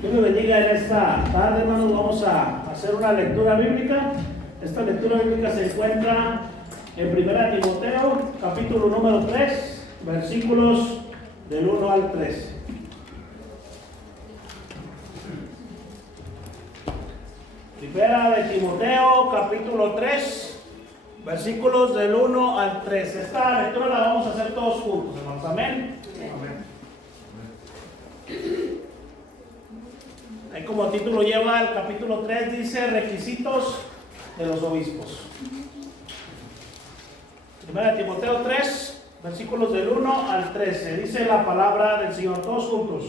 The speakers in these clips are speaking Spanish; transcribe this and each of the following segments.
Dios me bendiga en esta tarde, hermanos. Vamos a hacer una lectura bíblica. Esta lectura bíblica se encuentra en 1 Timoteo, capítulo número 3, versículos del 1 al 13. Primera de Timoteo, capítulo 3, versículos del 1 al 13. Esta lectura la vamos a hacer todos juntos, hermanos. Amén. Amén. Ahí como título lleva el capítulo 3, dice requisitos de los obispos. Primera de Timoteo 3, versículos del 1 al 13. Dice la palabra del Señor, todos juntos.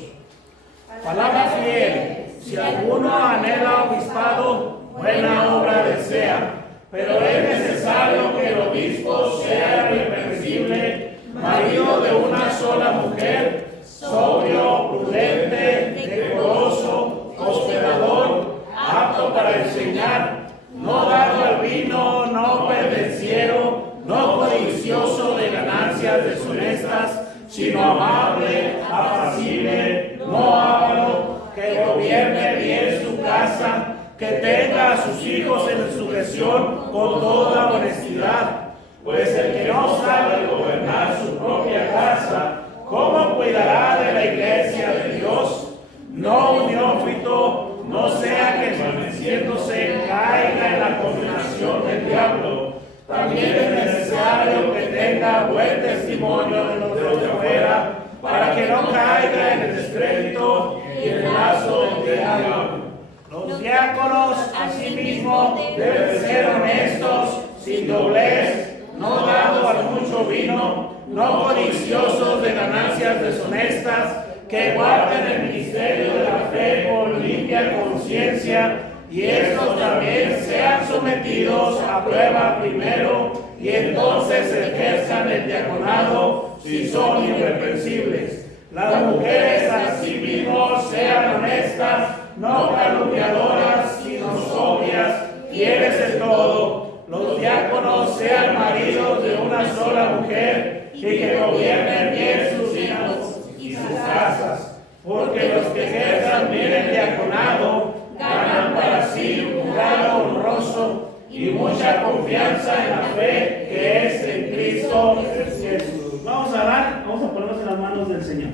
Palabra fiel. Si alguno anhela obispado, buena obra desea. Pero es necesario que el obispo sea irreprensible, marido de una sola mujer, sobrio, prudente, decoroso, hospedador, apto para enseñar, no dado al vino, no pendenciero, no codicioso de ganancias deshonestas, sino amable, apacible, no avaro, que gobierne bien su casa, que tenga a sus hijos en sujeción con toda honestidad. Pues el que no sabe gobernar su propia casa, ¿cómo cuidará de la iglesia de Dios? No un neófito, no sea que desvaneciéndose caiga en la condenación del diablo. También es necesario que tenga buen testimonio de los de afuera, para que no caiga en el descrédito y en el lazo del diablo. Los diáconos, asimismo, deben ser honestos, sin doblez, no dados al mucho vino, no codiciosos de ganancias deshonestas, que guarden el ministerio de la fe con limpia conciencia, y estos también sean sometidos a prueba primero, y entonces ejerzan el diaconado si son irreprensibles. Las mujeres asimismo sean honestas, no calumniadoras, sino sobrias, fieles en todo. Los diáconos sean maridos de una sola mujer, y que gobiernen bien sus hijos y sus casas, porque los que ejerzan bien el diaconado ganan para sí un lugar honroso y mucha confianza en la fe que es en Cristo Jesús. Vamos a orar, vamos a ponernos en las manos del Señor.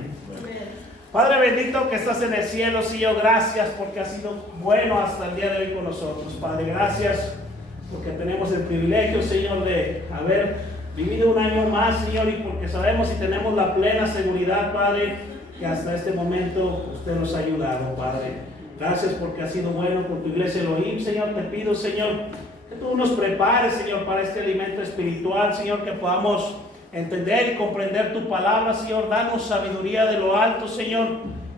Padre bendito que estás en el cielo, Señor, gracias porque has sido bueno hasta el día de hoy con nosotros. Padre, gracias porque tenemos el privilegio, Señor, de haber vivido un año más, Señor, y porque sabemos y tenemos la plena seguridad, Padre, que hasta este momento usted nos ha ayudado, Padre. Gracias porque has sido bueno con tu iglesia Elohim, Señor. Te pido, Señor, que tú nos prepares, Señor, para este alimento espiritual, Señor, que podamos entender y comprender tu palabra, Señor. Danos sabiduría de lo alto, Señor,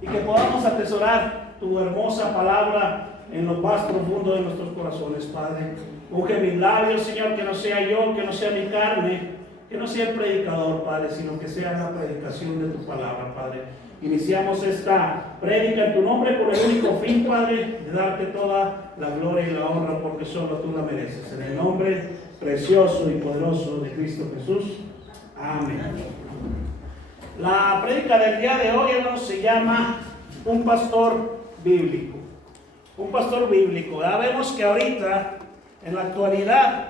y que podamos atesorar tu hermosa palabra en lo más profundo de nuestros corazones, Padre. Unge mis labios, Señor, que no sea yo, que no sea mi carne, que no sea el predicador, Padre, sino que sea la predicación de tu palabra, Padre. Iniciamos esta prédica en tu nombre con el único fin, Padre, de darte toda la gloria y la honra, porque solo tú la mereces. En el nombre precioso y poderoso de Cristo Jesús. Amén. La prédica del día de hoy, hermanos, se llama un pastor bíblico. Un pastor bíblico. Ya vemos que ahorita, en la actualidad,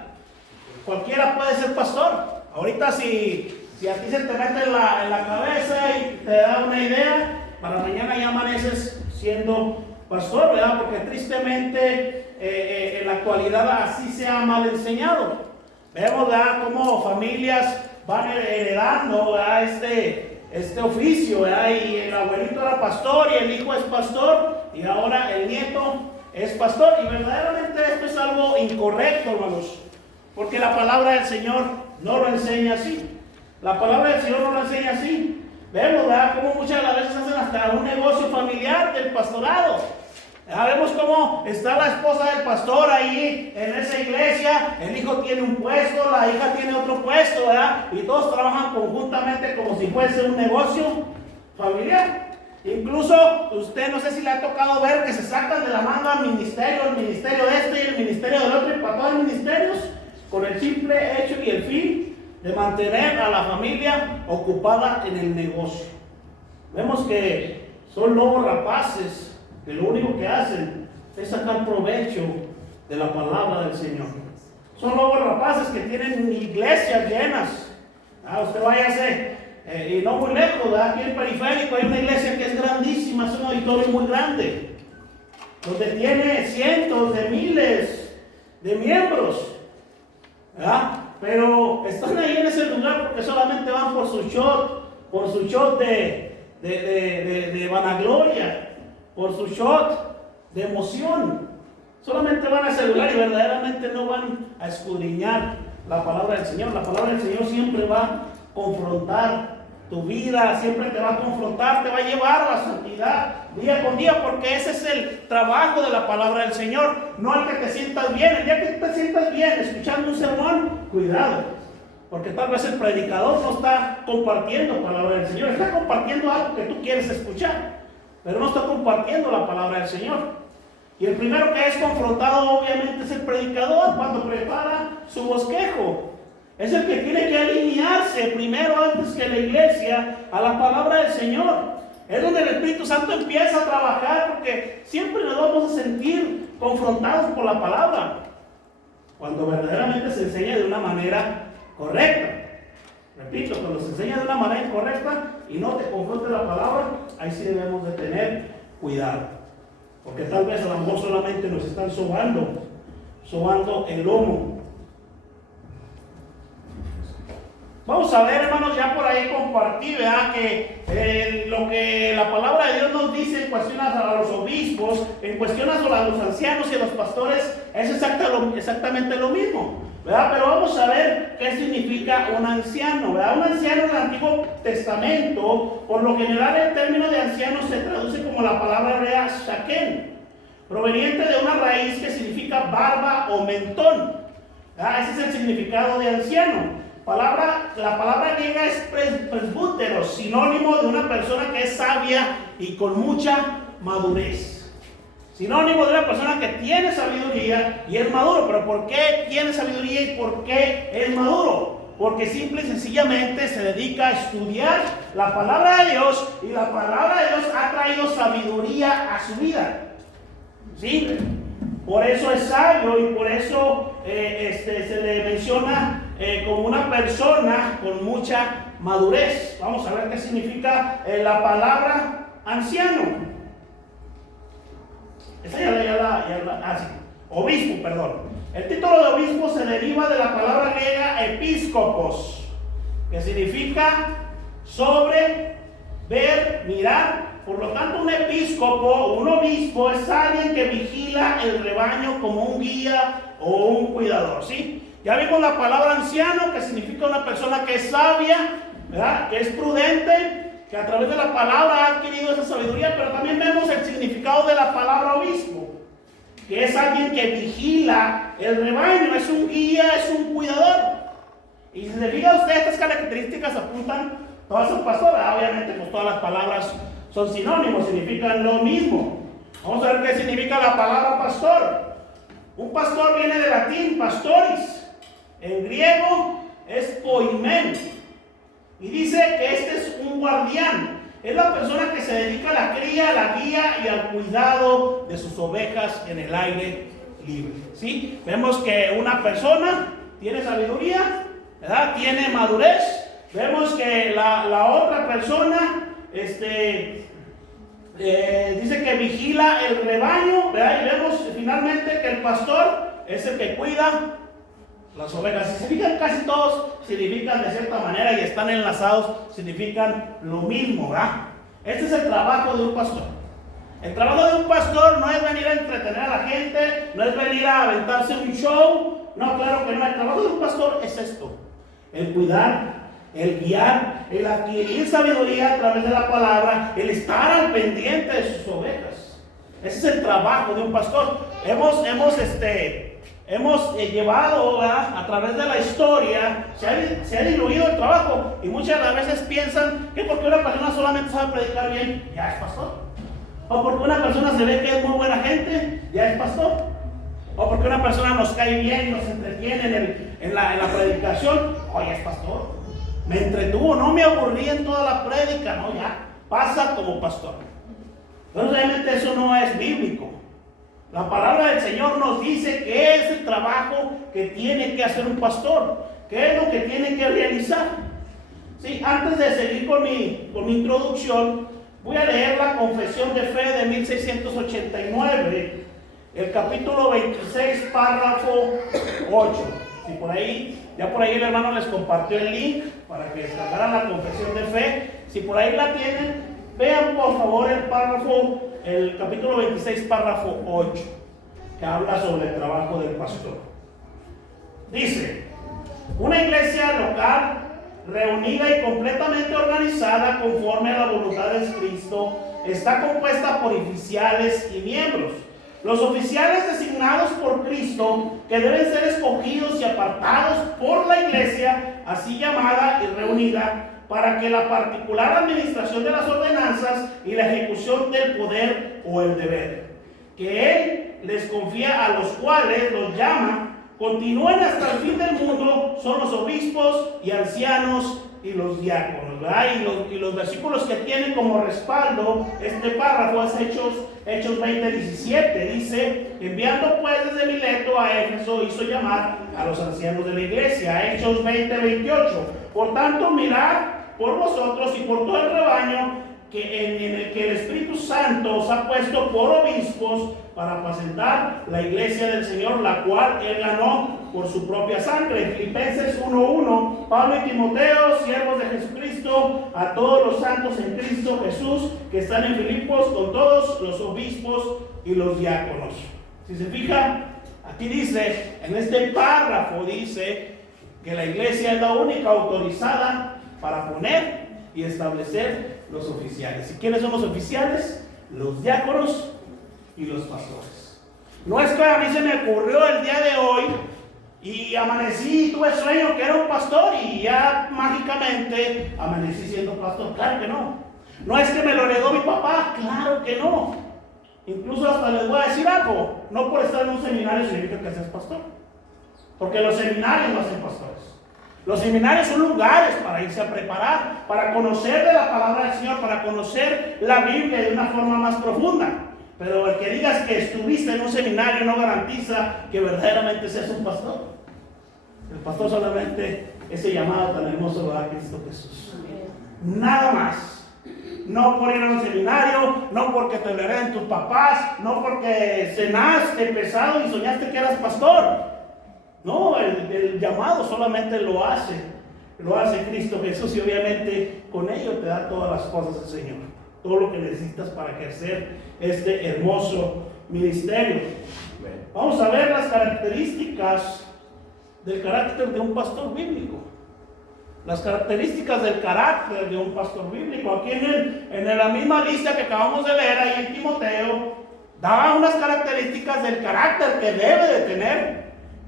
cualquiera puede ser pastor. Ahorita si a ti se te mete en la cabeza y te da una idea, para mañana ya amaneces siendo pastor, ¿verdad? Porque tristemente en la actualidad así se ha mal enseñado. Vemos, ¿verdad?, cómo familias van heredando, ¿verdad?, este oficio, ¿verdad? Y el abuelito era pastor y el hijo es pastor y ahora el nieto es pastor. Y verdaderamente esto es algo incorrecto, hermanos, porque la palabra del Señor no lo enseña así. La palabra del Señor no lo enseña así. Vemos, ¿verdad?, cómo muchas de las veces hacen hasta un negocio familiar del pastorado. Vemos cómo está la esposa del pastor ahí en esa iglesia, el hijo tiene un puesto, la hija tiene otro puesto, ¿verdad? Y todos trabajan conjuntamente como si fuese un negocio familiar. Incluso usted, no sé si le ha tocado ver que se sacan de la manga el ministerio de este y el ministerio del otro, y para todos los ministerios, con el simple hecho y el fin de mantener a la familia ocupada en el negocio. Vemos que son lobos rapaces que lo único que hacen es sacar provecho de la palabra del Señor. Son lobos rapaces que tienen iglesias llenas. Usted váyase, y no muy lejos, ¿verdad? Aquí en el periférico hay una iglesia que es grandísima, es un auditorio muy grande, donde tiene cientos de miles de miembros, ¿verdad? Pero están ahí en ese lugar porque solamente van por su shot de vanagloria, por su shot de emoción. Solamente van a ese lugar y verdaderamente no van a escudriñar la palabra del Señor. La palabra del Señor siempre va a confrontar tu vida, siempre te va a confrontar, te va a llevar a la santidad día con día, porque ese es el trabajo de la palabra del Señor, no el que te sientas bien. El día que te sientas bien escuchando un sermón, cuidado, porque tal vez el predicador no está compartiendo palabra del Señor, está compartiendo algo que tú quieres escuchar, pero no está compartiendo la palabra del Señor. Y el primero que es confrontado obviamente es el predicador cuando prepara su bosquejo. Es el que tiene que alinearse primero antes que la iglesia a la palabra del Señor. Es donde el Espíritu Santo empieza a trabajar, porque siempre nos vamos a sentir confrontados por la palabra cuando verdaderamente se enseña de una manera correcta. Repito, cuando se enseña de una manera incorrecta y no te confronte la palabra, ahí sí debemos de tener cuidado. Porque tal vez a lo mejor solamente nos están sobando el lomo. Vamos a ver, hermanos, ya por ahí compartí, ¿verdad? Que lo que la palabra de Dios nos dice en cuestión a los obispos, en cuestión a los ancianos y a los pastores, es exactamente lo mismo, ¿verdad? Pero vamos a ver qué significa un anciano, ¿verdad? Un anciano en el Antiguo Testamento, por lo general el término de anciano se traduce como la palabra hebrea shaken, proveniente de una raíz que significa barba o mentón, ¿verdad? Ese es el significado de anciano. La palabra griega es presbútero, sinónimo de una persona que es sabia y con mucha madurez. Sinónimo de una persona que tiene sabiduría y es maduro. ¿Pero por qué tiene sabiduría y por qué es maduro? Porque simple y sencillamente se dedica a estudiar la palabra de Dios, y la palabra de Dios ha traído sabiduría a su vida. ¿Sí? Por eso es sabio y por eso se le menciona como una persona con mucha madurez. Vamos a ver qué significa la palabra anciano. Esa sí. Obispo, perdón. El título de obispo se deriva de la palabra griega episcopos, que significa sobre, ver, mirar. Por lo tanto, un episcopo, un obispo, es alguien que vigila el rebaño como un guía o un cuidador, ¿sí? Ya vimos la palabra anciano, que significa una persona que es sabia, ¿verdad? Que es prudente, que a través de la palabra ha adquirido esa sabiduría. Pero también vemos el significado de la palabra obispo, que es alguien que vigila el rebaño, es un guía, es un cuidador. Y si se fija usted, estas características apuntan todas a su pastor. Obviamente, pues todas las palabras son sinónimos, significan lo mismo. Vamos a ver qué significa la palabra pastor. Un pastor viene del latín pastoris, en griego es poimen, y dice que este es un guardián. Es la persona que se dedica a la cría, a la guía y al cuidado de sus ovejas en el aire libre, ¿sí? Vemos que una persona tiene sabiduría, ¿verdad? Tiene madurez. Vemos que la otra persona dice que vigila el rebaño, ¿verdad? Y vemos finalmente que el pastor es el que cuida las ovejas. Si se fijan, casi todos significan de cierta manera y están enlazados, significan lo mismo, ¿verdad? Este es el trabajo de un pastor. El trabajo de un pastor no es venir a entretener a la gente, no es venir a aventarse un show. No, claro que no. El trabajo de un pastor es esto: el cuidar, el guiar, el adquirir sabiduría a través de la palabra, el estar al pendiente de sus ovejas. Ese es el trabajo de un pastor. Hemos llevado, ¿verdad? A través de la historia, se ha diluido el trabajo, y muchas de las veces piensan que porque una persona solamente sabe predicar bien, ya es pastor. O porque una persona se ve que es muy buena gente, ya es pastor. O porque una persona nos cae bien, nos entretiene en la predicación. Oye, es pastor. Me entretuvo, no me aburrí en toda la prédica. No, ya, pasa como pastor. Entonces realmente eso no es bíblico. La palabra del Señor nos dice qué es el trabajo que tiene que hacer un pastor, qué es lo que tiene que realizar. Sí, antes de seguir con mi introducción, voy a leer la Confesión de Fe de 1689, el capítulo 26, párrafo 8. Si por ahí, ya por ahí el hermano les compartió el link para que descargaran la Confesión de Fe. Si por ahí la tienen, vean por favor el capítulo 26, párrafo 8, que habla sobre el trabajo del pastor. Dice: una iglesia local, reunida y completamente organizada conforme a la voluntad de Cristo, está compuesta por oficiales y miembros. Los oficiales designados por Cristo, que deben ser escogidos y apartados por la iglesia, así llamada y reunida, para que la particular administración de las ordenanzas y la ejecución del poder o el deber que Él les confía, a los cuales los llama, continúen hasta el fin del mundo, son los obispos y ancianos y los diáconos, ¿verdad? Y los versículos que tienen como respaldo este párrafo es Hechos 20:17. Dice: enviando pues desde Mileto a Éfeso, hizo llamar a los ancianos de la iglesia. Hechos 20:28. Por tanto, mirad por vosotros y por todo el rebaño en el que el Espíritu Santo os ha puesto por obispos para apacentar la iglesia del Señor, la cual Él ganó por su propia sangre. Filipenses 1:1. Pablo y Timoteo, siervos de Jesucristo, a todos los santos en Cristo Jesús, que están en Filipos, con todos los obispos y los diáconos. Si se fijan, aquí dice, en este párrafo dice que la iglesia es la única autorizada para poner y establecer los oficiales. ¿Y quiénes son los oficiales? Los diáconos y los pastores. No es que a mí se me ocurrió el día de hoy y amanecí, tuve sueño que era un pastor y ya mágicamente amanecí siendo pastor. Claro que no. No es que me lo heredó mi papá. Claro que no. Incluso hasta les voy a decir algo: no por estar en un seminario significa que seas pastor, porque los seminarios no hacen pastores. Los seminarios son lugares para irse a preparar, para conocer de la palabra del Señor, para conocer la Biblia de una forma más profunda. Pero el que digas que estuviste en un seminario no garantiza que verdaderamente seas un pastor. El pastor solamente ese llamado tan hermoso lo da Cristo Jesús. Nada más. No por ir a un seminario, no porque te lo hereden tus papás, no porque cenaste pesado y soñaste que eras pastor. No, el llamado solamente lo hace Cristo Jesús, y obviamente con ello te da todas las cosas del Señor, todo lo que necesitas para ejercer este hermoso ministerio. Vamos a ver las características del carácter de un pastor bíblico. Las características del carácter de un pastor bíblico. Aquí en la misma lista que acabamos de leer ahí en Timoteo, da unas características del carácter que debe de tener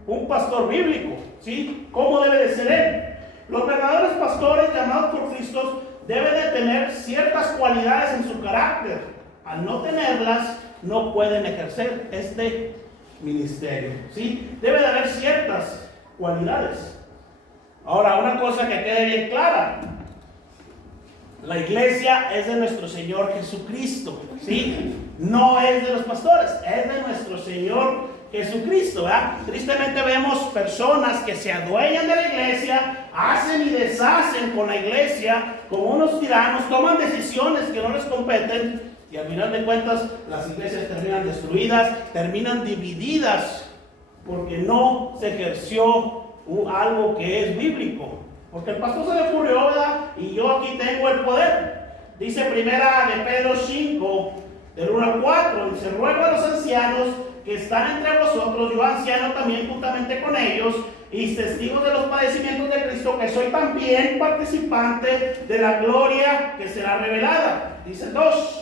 un pastor bíblico, ¿sí? ¿Cómo debe de ser él? Los verdaderos pastores llamados por Cristo deben de tener ciertas cualidades en su carácter. Al no tenerlas, no pueden ejercer este ministerio, ¿sí? Debe de haber ciertas cualidades. Ahora, una cosa que quede bien clara: la iglesia es de nuestro Señor Jesucristo, ¿sí? No es de los pastores, es de nuestro Señor Jesucristo, ¿verdad? Tristemente vemos personas que se adueñan de la iglesia, hacen y deshacen con la iglesia como unos tiranos, toman decisiones que no les competen, y al final de cuentas las iglesias terminan destruidas, terminan divididas, porque no se ejerció algo que es bíblico. Porque el pastor se le ocurrió, ¿verdad? Y yo aquí tengo el poder. Dice primera de Pedro 5, del 1 al 4, dice: ruego a los ancianos que están entre vosotros, yo anciano también juntamente con ellos, y testigos de los padecimientos de Cristo, que soy también participante de la gloria que será revelada. Dice 2: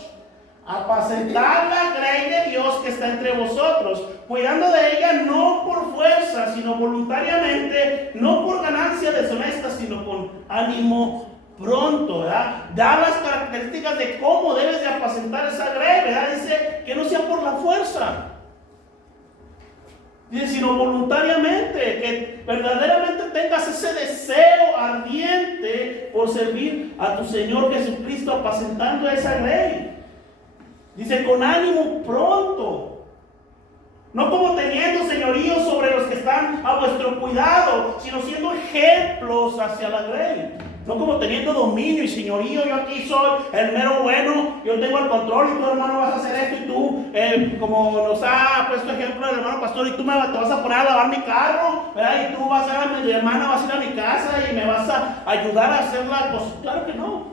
apacentar la grey de Dios que está entre vosotros, cuidando de ella no por fuerza, sino voluntariamente, no por ganancia deshonesta, sino con ánimo pronto, ¿verdad? Da las características de cómo debes de apacentar esa grey, ¿verdad? Dice que no sea por la fuerza. Dice, sino voluntariamente, que verdaderamente tengas ese deseo ardiente por servir a tu Señor Jesucristo, apacentando esa grey. Dice, con ánimo pronto, no como teniendo señorío sobre los que están a vuestro cuidado, sino siendo ejemplos hacia la grey. No como teniendo dominio y señorío, yo aquí soy el mero bueno, yo tengo el control y tu hermano vas a hacer esto y tú, como nos ha puesto ejemplo el hermano pastor, y tú te vas a poner a lavar mi carro, ¿verdad? Y tú vas a mi hermana, vas a ir a mi casa y me vas a ayudar a hacer las cosas. Claro que no.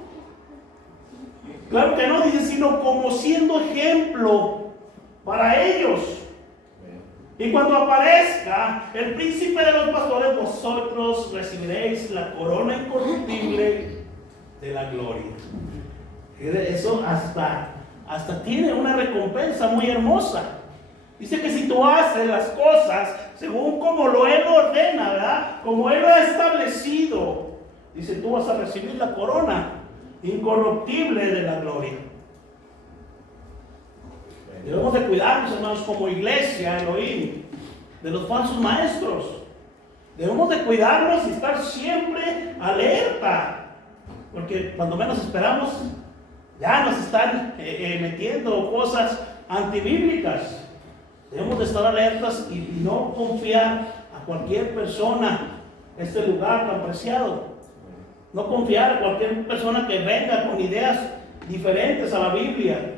Claro que no, dice, sino como siendo ejemplo para ellos. Y cuando aparezca el príncipe de los pastores, vosotros recibiréis la corona incorruptible de la gloria. Eso hasta tiene una recompensa muy hermosa. Dice que si tú haces las cosas según como lo Él ordena, ¿verdad? Como Él lo ha establecido, dice, tú vas a recibir la corona incorruptible de la gloria. Debemos de cuidarnos, hermanos, como iglesia, Elohim, de los falsos maestros. Debemos de cuidarnos y estar siempre alerta, porque cuando menos esperamos, ya nos están metiendo cosas antibíblicas. Debemos de estar alertas y no confiar a cualquier persona este lugar tan preciado. No confiar a cualquier persona que venga con ideas diferentes a la Biblia.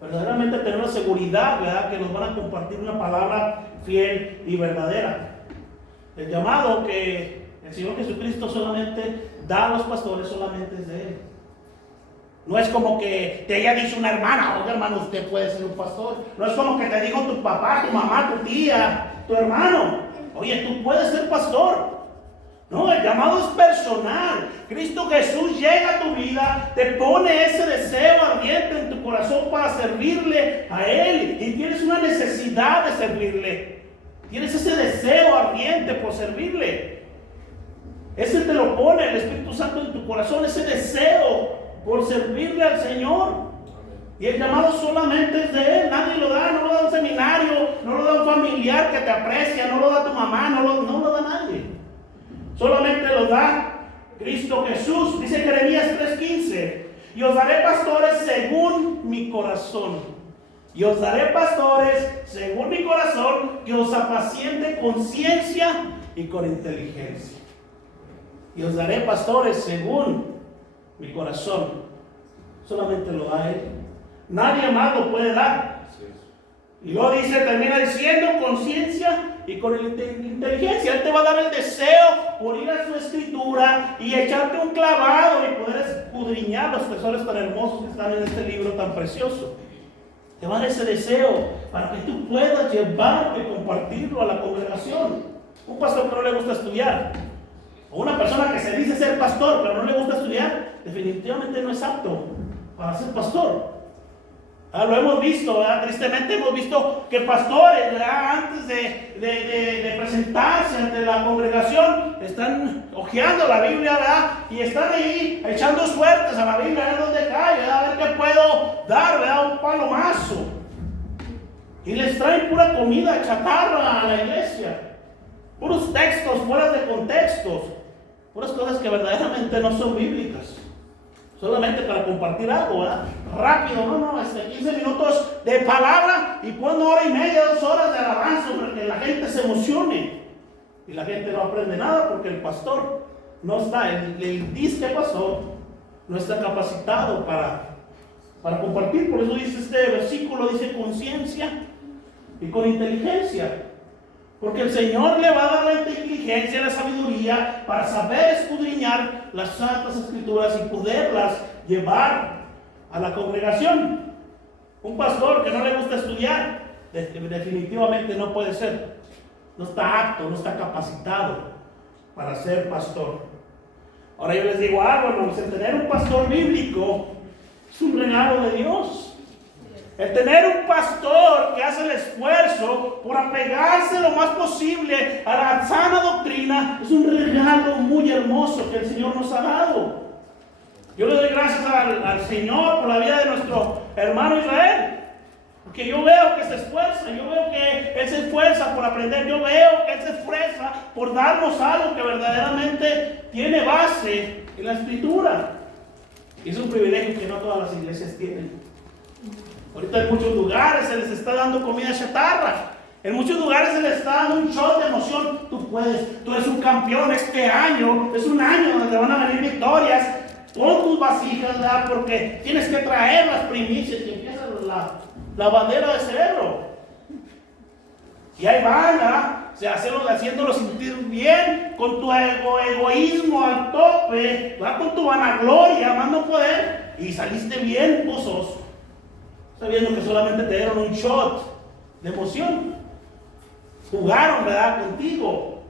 Verdaderamente tener la seguridad, ¿verdad?, que nos van a compartir una palabra fiel y verdadera. El llamado que el Señor Jesucristo solamente da a los pastores solamente es de Él. No es como que te haya dicho una hermana, oiga hermano, usted puede ser un pastor. No es como que te dijo tu papá, tu mamá, tu tía, tu hermano, oye, tú puedes ser pastor. No, el llamado es personal. Cristo Jesús llega a tu vida, te pone ese deseo ardiente en tu corazón para servirle a Él. Y tienes una necesidad de servirle. Tienes ese deseo ardiente por servirle. Ese te lo pone el Espíritu Santo en tu corazón, ese deseo por servirle al Señor. Y el llamado solamente es de Él, nadie lo da, no lo da un seminario, no lo da un familiar que te aprecia, no lo da tu mamá, no lo da nadie. Solamente lo da Cristo Jesús. Dice Jeremías 3:15, y os daré pastores según mi corazón. Y os daré pastores según mi corazón, que os apacienten con ciencia y con inteligencia. Y os daré pastores según mi corazón. Solamente lo da Él. Nadie más lo puede dar. Y luego dice, termina diciendo, con ciencia y con inteligencia. Él te va a dar el deseo por ir a su escritura y echarte un clavado y poder escudriñar los tesoros tan hermosos que están en este libro tan precioso. Te va a dar ese deseo para que tú puedas llevarlo y compartirlo a la congregación. Un pastor que no le gusta estudiar, o una persona que se dice ser pastor pero no le gusta estudiar, definitivamente no es apto para ser pastor. Lo hemos visto, ¿verdad? Tristemente hemos visto que pastores, ¿verdad?, antes de presentarse ante la congregación, están hojeando la Biblia, ¿verdad?, y están ahí echando suertes a la Biblia, a ver dónde cae, ¿verdad?, a ver qué puedo dar, ¿verdad?, un palomazo. Y les traen pura comida chatarra a la iglesia, puros textos fuera de contextos, puras cosas que verdaderamente no son bíblicas. Solamente para compartir algo, ¿verdad? Rápido, 15 minutos de palabra y pon 1 hora y media, 2 horas de alabanza para que la gente se emocione. Y la gente no aprende nada porque el pastor no está, el disque pastor no está capacitado para compartir. Por eso dice este versículo, dice con ciencia y con inteligencia. Porque el Señor le va a dar la inteligencia y la sabiduría para saber escudriñar las santas escrituras y poderlas llevar a la congregación. Un pastor que no le gusta estudiar, definitivamente no puede ser. No está apto, no está capacitado para ser pastor. Ahora yo les digo algo, hermanos, el tener un pastor bíblico es un regalo de Dios. El tener un pastor que hace el esfuerzo por apegarse lo más posible a la sana doctrina es un regalo muy hermoso que el Señor nos ha dado. Yo le doy gracias al Señor por la vida de nuestro hermano Israel. Porque yo veo que se esfuerza, yo veo que Él se esfuerza por aprender, yo veo que Él se esfuerza por darnos algo que verdaderamente tiene base en la Escritura. Y es un privilegio que no todas las iglesias tienen. Ahorita en muchos lugares se les está dando comida chatarra. En muchos lugares se les está dando un shot de emoción. Tú puedes, tú eres un campeón este año. Es un año donde van a venir victorias. Pon tus vasijas, ¿verdad? Porque tienes que traer las primicias y empieza la bandera de cerebro. Y ahí van, ¿verdad? Haciéndolo sentir bien, con tu egoísmo al tope, ¿verdad? Con tu vanagloria, más no poder, y saliste bien gozoso, sabiendo que solamente te dieron un shot de emoción. Jugaron, ¿verdad? Contigo,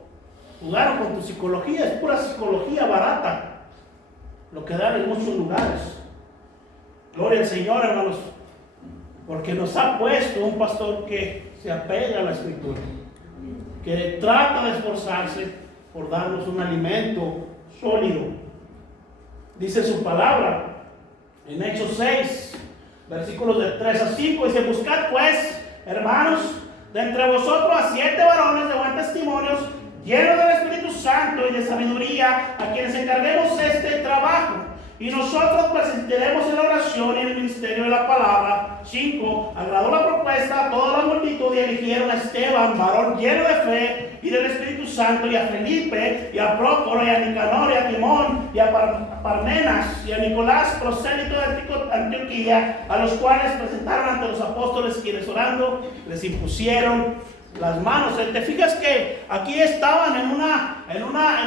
jugaron con tu psicología, es pura psicología barata lo que dan en muchos lugares. Gloria al Señor, hermanos, porque nos ha puesto un pastor que se apega a la Escritura, que trata de esforzarse por darnos un alimento sólido. Dice su palabra en Hechos 6, versículos de 3 a 5, dice: buscad pues, hermanos, de entre vosotros a 7 varones de buen testimonio, llenos del Espíritu Santo y de sabiduría, a quienes encarguemos este trabajo. Y nosotros persistiremos en la oración y en el ministerio de la palabra. 5. Agradó la propuesta a toda la multitud y eligieron a Esteban, varón lleno de fe y del Espíritu Santo, y a Felipe, y a Prócoro, y a Nicanor, y a Timón, y a Parmenas, y a Nicolás, prosélito de Antioquía, a los cuales presentaron ante los apóstoles, quienes orando les impusieron las manos. Te fijas que aquí estaban en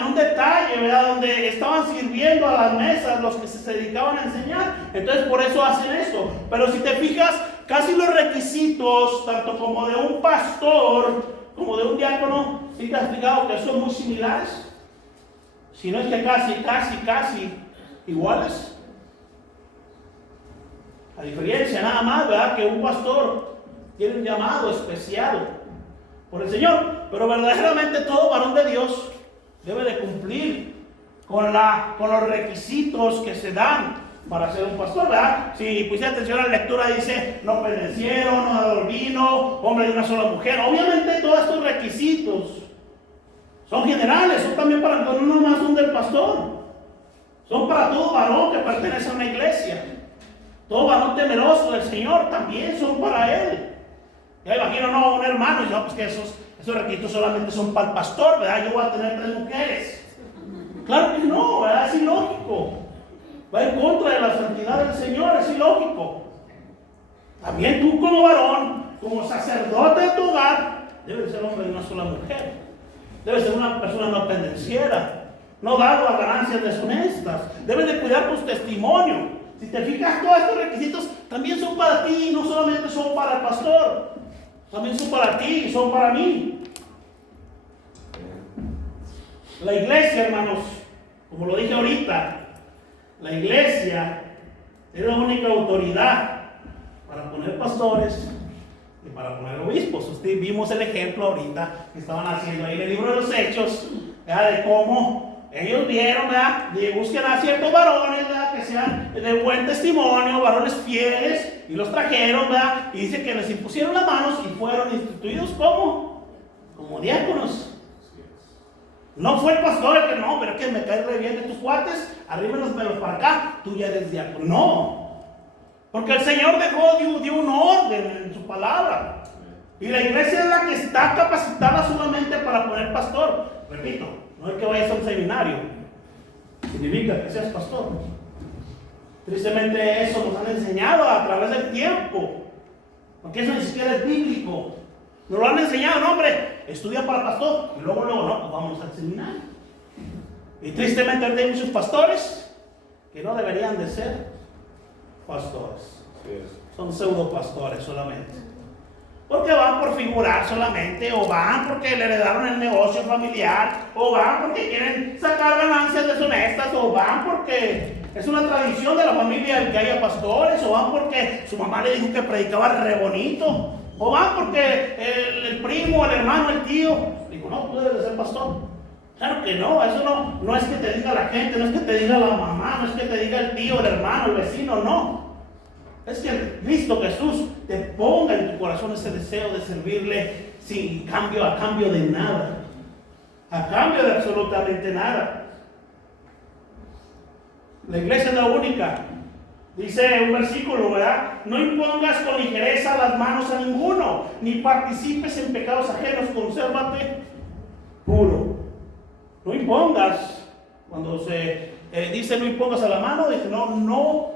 un detalle, ¿verdad? Donde estaban sirviendo a las mesas los que se dedicaban a enseñar. Entonces por eso hacen esto. Pero si te fijas, casi los requisitos, tanto como de un pastor como de un diácono, ¿sí te has fijado que son muy similares? Si no es que casi iguales. A diferencia nada más, ¿verdad? Que un pastor tiene un llamado especial por el Señor, pero verdaderamente todo varón de Dios debe de cumplir con los requisitos que se dan para ser un pastor, ¿verdad? Si pusiste atención a la lectura, dice: no pendenciero, no dador vino, hombre de una sola mujer. Obviamente todos estos requisitos son generales, son también para, no nomás son del pastor, son para todo varón que pertenece a una iglesia. Todo varón temeroso del Señor también son para él. Ya imagino, no, un hermano, y no, pues que esos requisitos solamente son para el pastor, ¿verdad? Yo voy a tener 3 mujeres. Claro que no, ¿verdad? Es ilógico. Va en contra de la santidad del Señor, es ilógico. También tú como varón, como sacerdote de tu hogar, debes ser hombre de una sola mujer. Debes ser una persona no pendenciera, no dado a ganancias deshonestas. Debes de cuidar tus testimonios. Si te fijas, todos estos requisitos también son para ti, no solamente son para el pastor. También son para ti y son para mí. La iglesia, hermanos, como lo dije ahorita, la iglesia es la única autoridad para poner pastores y para poner obispos. Vimos el ejemplo ahorita que estaban haciendo ahí en el libro de los Hechos, ¿verdad? De cómo ellos vieron, ¿verdad? De busquen a ciertos varones, ¿verdad? Que sean de buen testimonio, varones fieles, y los trajeron, ¿verdad? Y dice que les impusieron las manos y fueron instituidos como diáconos. No fue el pastor el que no, pero que me cae re bien de tus cuates, arrímelos para acá, tú ya eres diácono. No, porque el Señor dio un orden en su palabra. Y la iglesia es la que está capacitada solamente para poner pastor. Repito, no es que vayas a un seminario, significa que seas pastor. Tristemente eso nos han enseñado a través del tiempo, porque eso ni siquiera es bíblico. Nos lo han enseñado, no, hombre, estudia para pastor, y luego, no, pues vamos al seminario. Y tristemente hay muchos pastores que no deberían de ser pastores. Son pseudo pastores solamente. Porque van por figurar solamente, o van porque le heredaron el negocio familiar, o van porque quieren sacar ganancias deshonestas, o van porque es una tradición de la familia el que haya pastores, o van porque su mamá le dijo que predicaba re bonito, o van porque el primo, el hermano, el tío dijo: no, tú debes de ser pastor. Claro que no, eso no es que te diga la gente, no es que te diga la mamá, no es que te diga el tío, el hermano, el vecino, no. Es que Cristo Jesús te ponga en tu corazón ese deseo de servirle a cambio de nada. A cambio de absolutamente nada. La iglesia es la única. Dice un versículo, ¿verdad? No impongas con ligereza las manos a ninguno, ni participes en pecados ajenos, consérvate puro. No impongas. Cuando se dice no impongas a la mano, dice no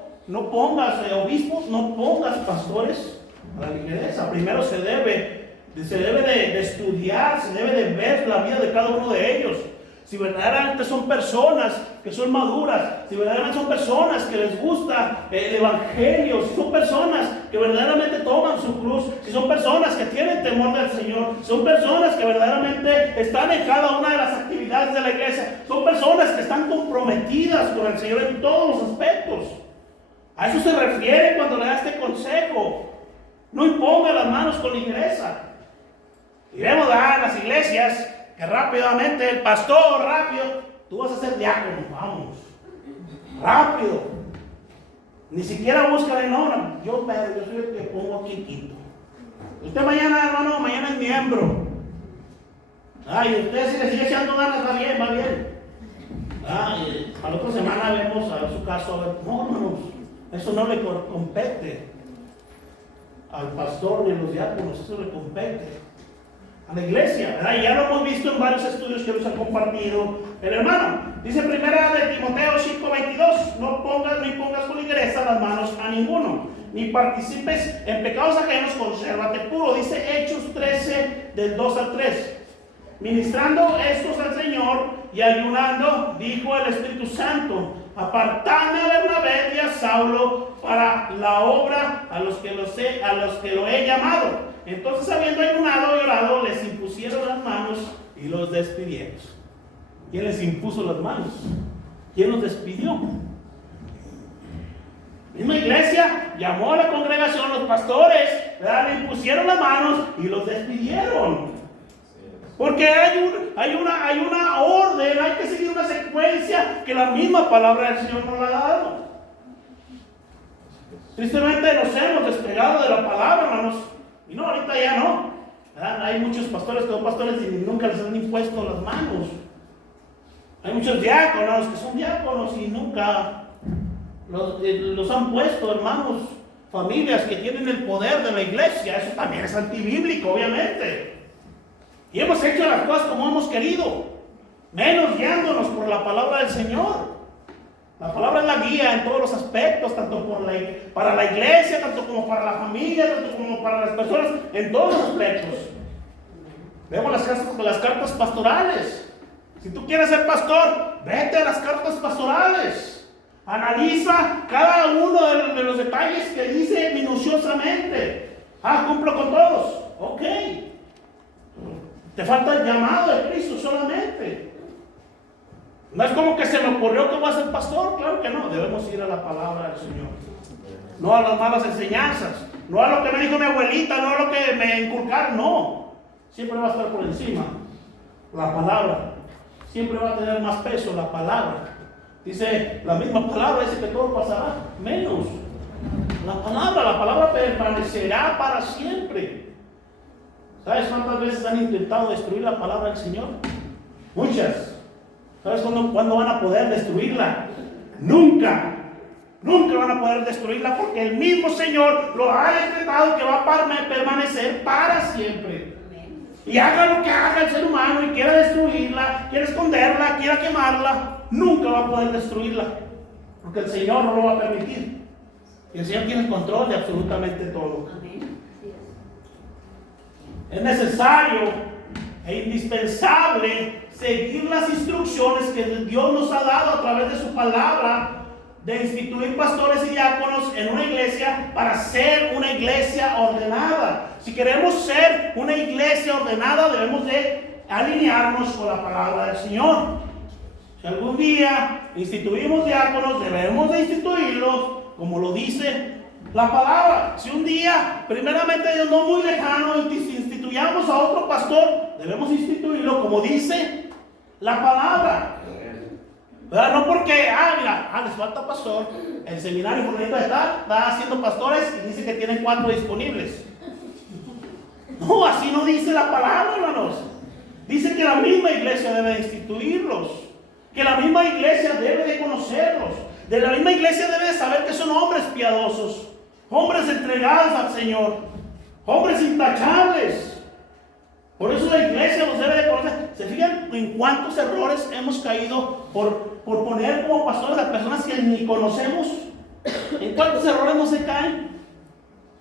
pongas obispos, no pongas pastores a la ligereza. Primero se debe de estudiar, se debe de ver la vida de cada uno de ellos. Si verdaderamente son personas que son maduras, si verdaderamente son personas que les gusta el evangelio, si son personas que verdaderamente toman su cruz, si son personas que tienen temor del Señor, son personas que verdaderamente están en cada una de las actividades de la iglesia, son personas que están comprometidas con el Señor en todos los aspectos. A eso se refiere cuando le da este consejo. No imponga las manos con ligereza. Y vemos en las iglesias que rápidamente el pastor, rápido, tú vas a ser diácono, vamos, rápido. Ni siquiera busca el nombre. Yo soy el que pongo aquí quinto. Usted mañana, hermano, mañana es miembro. Ay, usted si le sigue echando ganas, va bien, va bien. A la otra semana vemos a su caso, a ver, no, hermanos, eso no le compete al pastor ni a los diáconos, eso le compete a la iglesia, ¿verdad? Y ya lo hemos visto en varios estudios que nos han compartido el hermano. Dice primera de Timoteo 5:22, no impongas con ligereza las manos a ninguno, ni participes en pecados ajenos, consérvate puro. Dice Hechos 13, del 2 al 3. Ministrando estos al Señor y ayunando, dijo el Espíritu Santo, apartadme a Bernabé y a Saulo para la obra a los que lo he llamado. Entonces, habiendo ayunado y orado, les impusieron las manos y los despidieron. ¿Quién les impuso las manos? ¿Quién los despidió? La misma iglesia llamó a la congregación, los pastores, ¿verdad? Le impusieron las manos y los despidieron. Porque hay una orden, hay que seguir una secuencia que la misma palabra del Señor nos la ha dado. Tristemente nos hemos despegado de la palabra, hermanos. Y no, ahorita ya no. ¿Verdad? Hay muchos pastores que son pastores y nunca les han impuesto las manos. Hay muchos diáconos que son diáconos y nunca los han puesto, hermanos. Familias que tienen el poder de la iglesia. Eso también es antibíblico, obviamente. Y hemos hecho las cosas como hemos querido, menos guiándonos por la palabra del Señor. La palabra es la guía en todos los aspectos, tanto para la iglesia, tanto como para la familia, tanto como para las personas, en todos los aspectos. Vemos las cartas pastorales. Si tú quieres ser pastor, vete a las cartas pastorales. Analiza cada uno de los detalles que dice minuciosamente. Cumplo con todos. Ok. Te falta el llamado de Cristo solamente. No es como que se me ocurrió que voy a ser pastor, claro que no. Debemos ir a la palabra del Señor. No a las malas enseñanzas. No a lo que me dijo mi abuelita, no a lo que me inculcaron, no. Siempre va a estar por encima la palabra. Siempre va a tener más peso la palabra. Dice, la misma palabra dice que todo pasará, menos la palabra permanecerá para siempre. ¿Sabes cuántas veces han intentado destruir la palabra del Señor? Muchas. ¿Sabes cuándo van a poder destruirla? Nunca. Nunca van a poder destruirla porque el mismo Señor lo ha decretado que va a permanecer para siempre. Y haga lo que haga el ser humano y quiera destruirla, quiera esconderla, quiera quemarla, nunca va a poder destruirla. Porque el Señor no lo va a permitir. Y el Señor tiene el control de absolutamente todo. Es necesario e indispensable seguir las instrucciones que Dios nos ha dado a través de su palabra de instituir pastores y diáconos en una iglesia para ser una iglesia ordenada. Si queremos ser una iglesia ordenada, debemos de alinearnos con la palabra del Señor. Si algún día instituimos diáconos, debemos de instituirlos como lo dice la palabra. Si un día, primeramente Dios no muy lejano, instituyamos a otro pastor, debemos instituirlo como dice la palabra. ¿Verdad? No porque, les falta pastor, el seminario fulanito de tal está haciendo pastores y dice que tienen 4 disponibles. No, así no dice la palabra, hermanos. Dice que la misma iglesia debe instituirlos, que la misma iglesia debe de conocerlos, de la misma iglesia debe de saber que son hombres piadosos, hombres entregados al Señor, hombres intachables. Por eso la iglesia los debe de conocer. ¿Se fijan en cuántos errores hemos caído por poner como pastores a personas que ni conocemos? ¿En cuántos errores no se caen?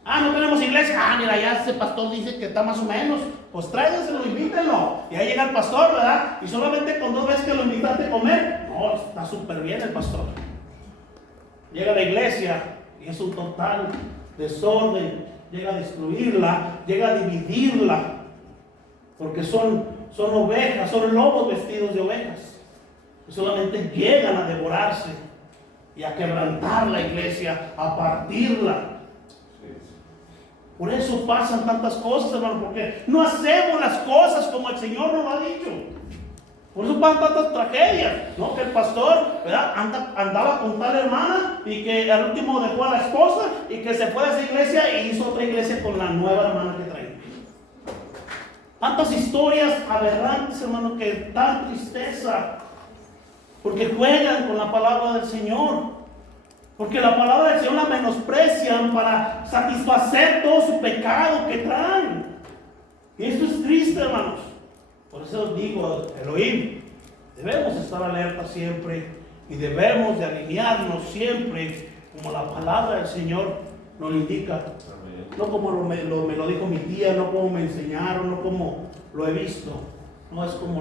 No tenemos iglesia. Mira, ya ese pastor dice que está más o menos. Pues tráiganselo, invítenlo. Y ahí llega el pastor, ¿verdad? Y solamente con 2 veces que lo invitaste a comer. No, está súper bien el pastor. Llega a la iglesia y es un total desorden. Llega a destruirla, llega a dividirla. Porque son ovejas, son lobos vestidos de ovejas. Que solamente llegan a devorarse y a quebrantar la iglesia, a partirla. Por eso pasan tantas cosas, hermano, porque no hacemos las cosas como el Señor nos lo ha dicho. Por eso pasan tantas tragedias, ¿no? Que el pastor, ¿verdad? Andaba con tal hermana y que al último dejó a la esposa y que se fue a esa iglesia e hizo otra iglesia con la nueva hermana que traía. Tantas historias aberrantes, hermano, que dan tristeza, porque juegan con la palabra del Señor. Porque la palabra del Señor la menosprecian para satisfacer todo su pecado que traen. Y esto es triste, hermanos. Por eso os digo, Elohim, debemos estar alerta siempre y debemos de alinearnos siempre como la palabra del Señor nos indica. No como me lo dijo mi tía, no como me enseñaron, no como lo he visto. No es como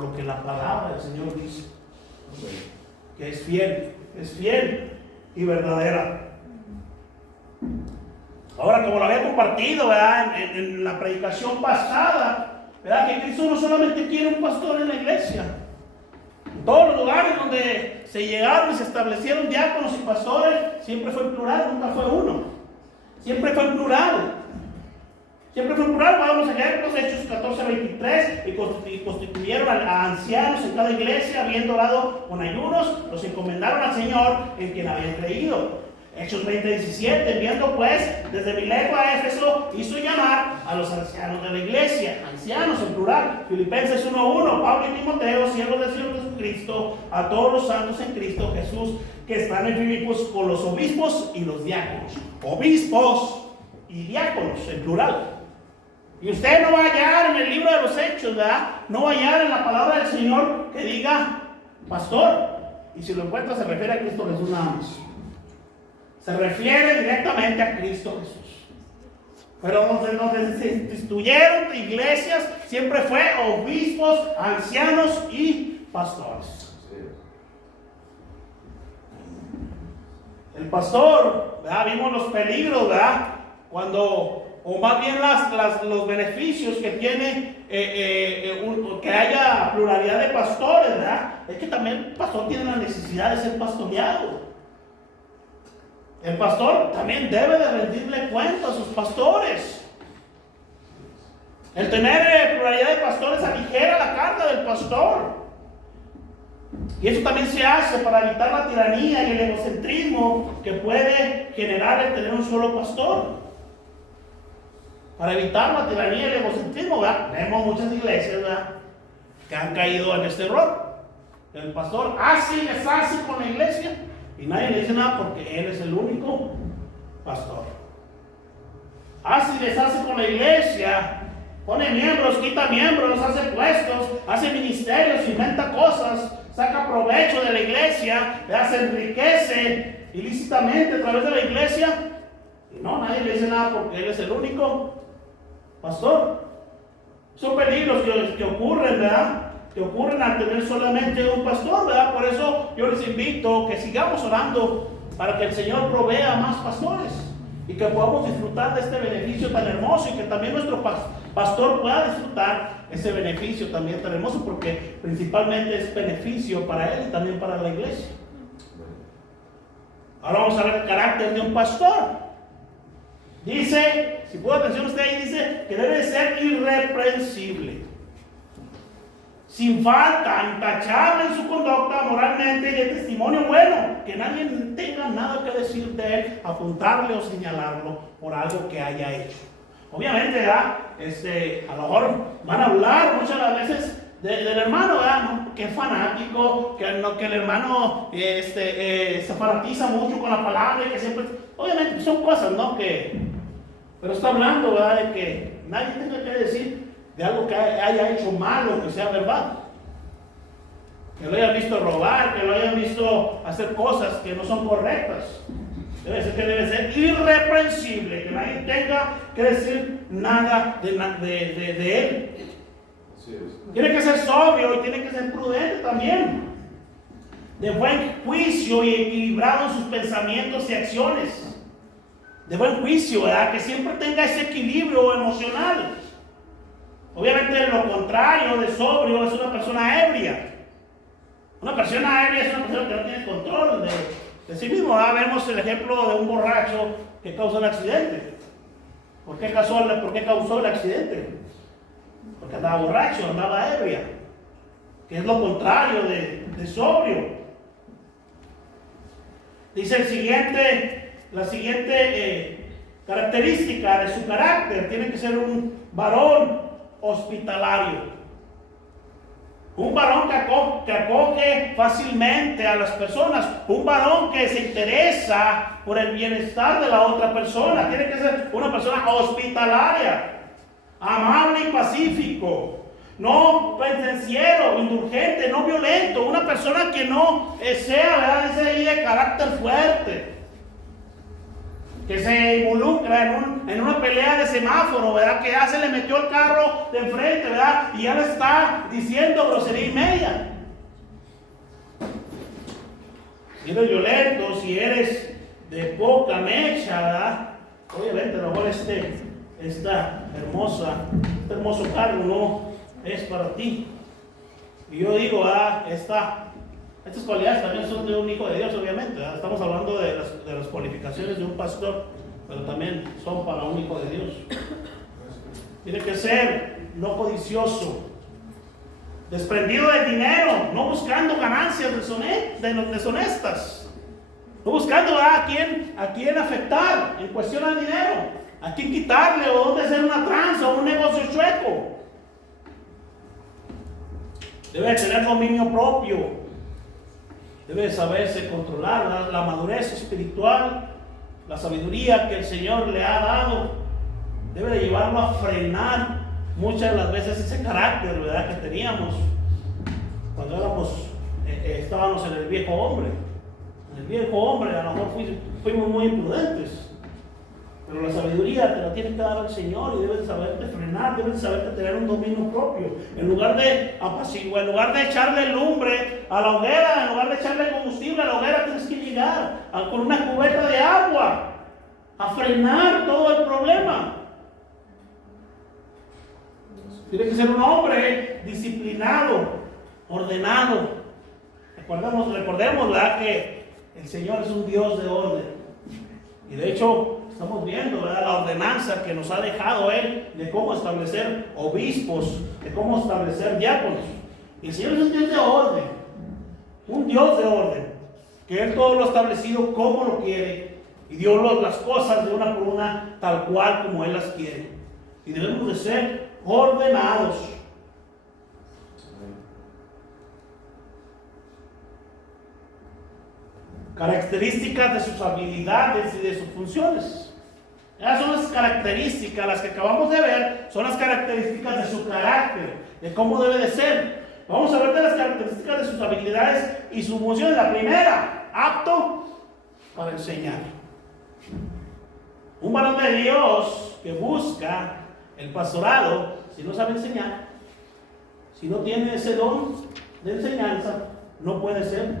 lo que la palabra del Señor dice. Que es fiel y verdadera. Ahora, como lo había compartido, ¿verdad? En la predicación pasada, ¿verdad? Que Cristo no solamente quiere un pastor en la iglesia. En todos los lugares donde se llegaron y se establecieron diáconos y pastores, siempre fue en plural, nunca fue uno. Siempre fue en plural. Siempre fue en plural. Vamos a ejemplos, Hechos 14:23, y constituyeron a ancianos en cada iglesia, habiendo orado con ayunos, los encomendaron al Señor en quien habían creído. Hechos 20:17, enviando pues desde Mileto a Éfeso, hizo llamar a los ancianos de la iglesia, ancianos en plural. Filipenses 1:1, Pablo y Timoteo, siervos del Señor Jesucristo, a todos los santos en Cristo Jesús, que están en Filipos con los obispos y los diáconos. Obispos y diáconos en plural. Y usted no va a hallar en el libro de los Hechos, ¿verdad? No va a hallar en la palabra del Señor que diga pastor. Y si lo encuentra, se refiere a Cristo Jesús nada más. Se refiere directamente a Cristo Jesús. Pero donde se instituyeron iglesias, siempre fue obispos, ancianos y pastores. El pastor, ¿verdad? Vimos los peligros, ¿verdad? O más bien los beneficios que tiene que haya pluralidad de pastores, ¿verdad? Es que también el pastor tiene la necesidad de ser pastoreado. El pastor también debe de rendirle cuenta a sus pastores. El tener pluralidad de pastores aligera la carga del pastor. Y eso también se hace para evitar la tiranía y el egocentrismo que puede generar el tener un solo pastor. Para evitar la tiranía y el egocentrismo, ¿verdad? Vemos muchas iglesias, ¿verdad?, que han caído en este error. El pastor así con la iglesia y nadie le dice nada porque él es el único pastor. Así deshace con la iglesia, pone miembros, quita miembros, hace puestos, hace ministerios, inventa cosas, saca provecho de la iglesia, se enriquece ilícitamente a través de la iglesia. Y no, nadie le dice nada porque él es el único pastor. Son peligros que ocurren, ¿verdad? Que ocurren al tener solamente un pastor, ¿verdad? Por eso yo les invito que sigamos orando para que el Señor provea más pastores y que podamos disfrutar de este beneficio tan hermoso y que también nuestro pastor pueda disfrutar ese beneficio también tan hermoso, porque principalmente es beneficio para él y también para la iglesia. Ahora vamos a ver el carácter de un pastor. Dice, si puso atención usted ahí, dice que debe ser irreprensible. sin falta, intachable en su conducta moralmente y de testimonio bueno, que nadie tenga nada que decir de él, apuntarle o señalarlo por algo que haya hecho. Obviamente, ¿verdad? A lo mejor van a hablar muchas de las veces del hermano, ¿verdad? ¿No? Que es fanático, que el hermano se fanatiza mucho con la palabra y que siempre... Obviamente son cosas, ¿no? Pero está hablando, ¿verdad? De que nadie tenga que decir de algo que haya hecho malo, que sea verdad. Que lo hayan visto robar, que lo hayan visto hacer cosas que no son correctas. Debe ser irreprensible, que nadie tenga que decir nada de él. Tiene que ser sobrio y tiene que ser prudente también. De buen juicio y equilibrado en sus pensamientos y acciones. De buen juicio, ¿verdad? Que siempre tenga ese equilibrio emocional. Obviamente lo contrario de sobrio es una persona ebria. Una persona ebria es una persona que no tiene control de sí mismo. Vemos el ejemplo de un borracho que causó el accidente. ¿Por qué causó el accidente? Porque andaba borracho, andaba ebria. Que es lo contrario de sobrio. Dice la siguiente característica de su carácter. Tiene que ser un varón hospitalario. Un varón que acoge fácilmente a las personas. Un varón que se interesa por el bienestar de la otra persona. Tiene que ser una persona hospitalaria, amable y pacífico. No pendenciero, indulgente, no violento. Una persona que no sea, ¿verdad? Dice ahí, de carácter fuerte. Que se involucra en una pelea de semáforo, ¿verdad? Que ya se le metió el carro de enfrente, ¿verdad? Y ya le está diciendo grosería y media. Si eres violento, si eres de poca mecha, ¿verdad? Obviamente, a lo mejor este hermoso carro no es para ti. Y yo digo, estas cualidades también son de un hijo de Dios, obviamente, ¿verdad? Estamos hablando de las cualificaciones de un pastor, pero también son para un hijo de Dios. Tiene que ser no codicioso, desprendido del dinero, no buscando ganancias deshonestas, no buscando a quién afectar en cuestión al dinero, a quién quitarle o dónde hacer una tranza o un negocio chueco. Debe tener dominio propio. Debe saberse controlar la madurez espiritual, la sabiduría que el Señor le ha dado. Debe de llevarlo a frenar muchas de las veces ese carácter, ¿verdad? Que teníamos cuando estábamos en el viejo hombre. En el viejo hombre a lo mejor fuimos muy imprudentes. Pero la sabiduría te la tiene que dar el Señor y debes saberte frenar, debes saberte tener un dominio propio. En lugar de apaciguar, en lugar de echarle lumbre a la hoguera, en lugar de echarle combustible a la hoguera, tienes que llegar con una cubeta de agua a frenar todo el problema. Tiene que ser un hombre disciplinado, ordenado. Recordemos, ¿verdad? Que el Señor es un Dios de orden. Y de hecho, estamos viendo, ¿verdad?, la ordenanza que nos ha dejado Él de cómo establecer obispos, de cómo establecer diáconos. Y el Señor es un Dios de orden, que Él todo lo ha establecido como lo quiere y dio las cosas de una por una tal cual como Él las quiere. Y debemos de ser ordenados. Características de sus habilidades y de sus funciones. Esas son las características, las que acabamos de ver, son las características de su carácter, de cómo debe de ser. Vamos a ver de las características de sus habilidades y sus funciones. La primera, apto para enseñar. Un varón de Dios que busca el pastorado, si no sabe enseñar, si no tiene ese don de enseñanza, no puede ser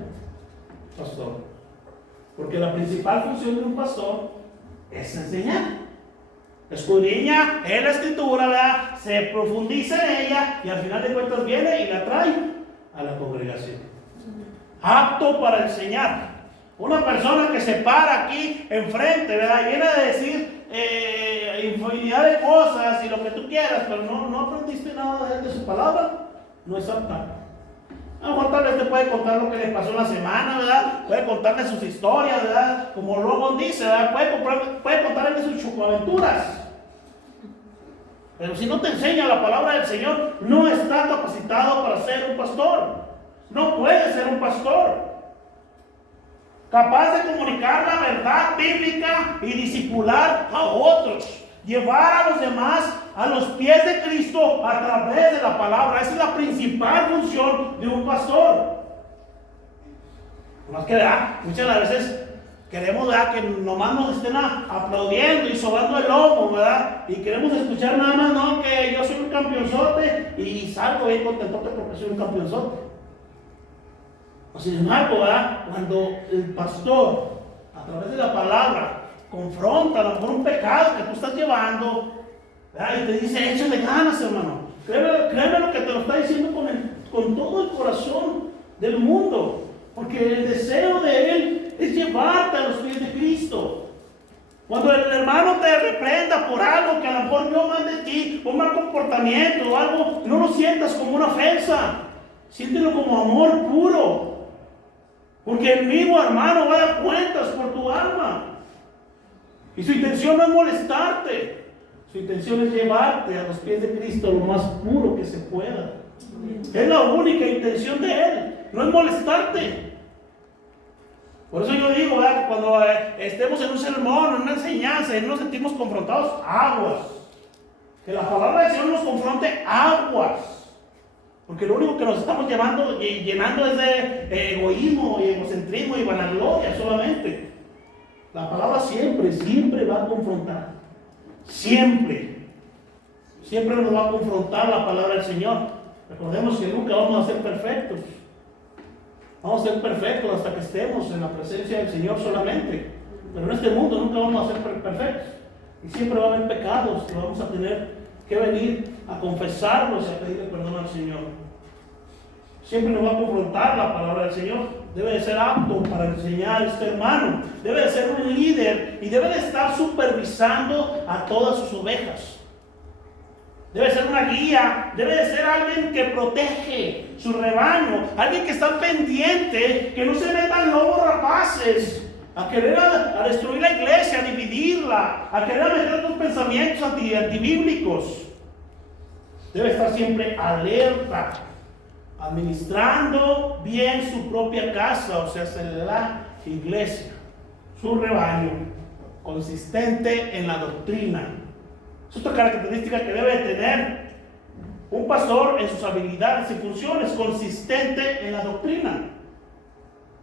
pastor. Porque la principal función de un pastor es enseñar. Escudriña en la escritura, ¿verdad? Se profundiza en ella y al final de cuentas viene y la trae a la congregación. Apto para enseñar. Una persona que se para aquí enfrente, ¿verdad?, y viene a decir infinidad de cosas y lo que tú quieras, pero no aprendiste nada de su palabra. no es apta. A lo mejor tal vez te puede contar lo que le pasó en la semana, ¿verdad? Puede contarle sus historias, ¿verdad? Como Logan dice, ¿verdad? Puede contarle sus chocoaventuras. Pero si no te enseña la palabra del Señor, no está capacitado para ser un pastor. No puede ser un pastor. Capaz de comunicar la verdad bíblica y discipular a otros. Llevar a los demás a los pies de Cristo a través de la palabra. Esa es la principal función de un pastor. Más que muchas veces queremos que nomás nos estén aplaudiendo y sobando el lomo, ¿verdad? Y queremos escuchar nada más, no, que yo soy un campeonzote y salgo bien contentote porque soy un campeonzote. O sin embargo, ¿verdad? Cuando el pastor, a través de la palabra, confronta a lo mejor un pecado que tú estás llevando, ¿verdad? Y te dice, échale ganas, hermano. Créeme lo que te lo está diciendo con todo el corazón del mundo. Porque el deseo de Él es llevarte a los pies de Cristo. Cuando el hermano te reprenda por algo que a lo mejor vio mal de ti, un mal comportamiento o algo, no lo sientas como una ofensa. Siéntelo como amor puro. Porque el mismo hermano va a dar cuentas por tu alma. Y su intención no es molestarte. Su intención es llevarte a los pies de Cristo lo más puro que se pueda. Es la única intención de Él. No es molestarte. Por eso yo digo, ¿verdad? Que cuando estemos en un sermón, en una enseñanza, y nos sentimos confrontados, aguas. Que la palabra del Señor nos confronte, aguas. Porque lo único que nos estamos llenando es de egoísmo y egocentrismo y vanagloria solamente. La palabra siempre va a confrontar. Siempre nos va a confrontar la palabra del Señor. Recordemos que nunca vamos a ser perfectos. Vamos a ser perfectos hasta que estemos en la presencia del Señor solamente. Pero en este mundo nunca vamos a ser perfectos. Y siempre va a haber pecados que vamos a tener que venir a confesarlos y a pedirle perdón al Señor. Siempre nos va a confrontar la palabra del Señor. Debe de ser apto para enseñar a este hermano. Debe de ser un líder y debe de estar supervisando a todas sus ovejas. Debe ser una guía, debe de ser alguien que protege su rebaño, alguien que está pendiente, que no se metan lobos rapaces a querer a destruir la iglesia, a dividirla, a querer meter tus pensamientos antibíblicos. Debe estar siempre alerta, administrando bien su propia casa, o sea, la iglesia, su rebaño, consistente en la doctrina. Es otra característica que debe tener un pastor en sus habilidades y funciones, consistente en la doctrina.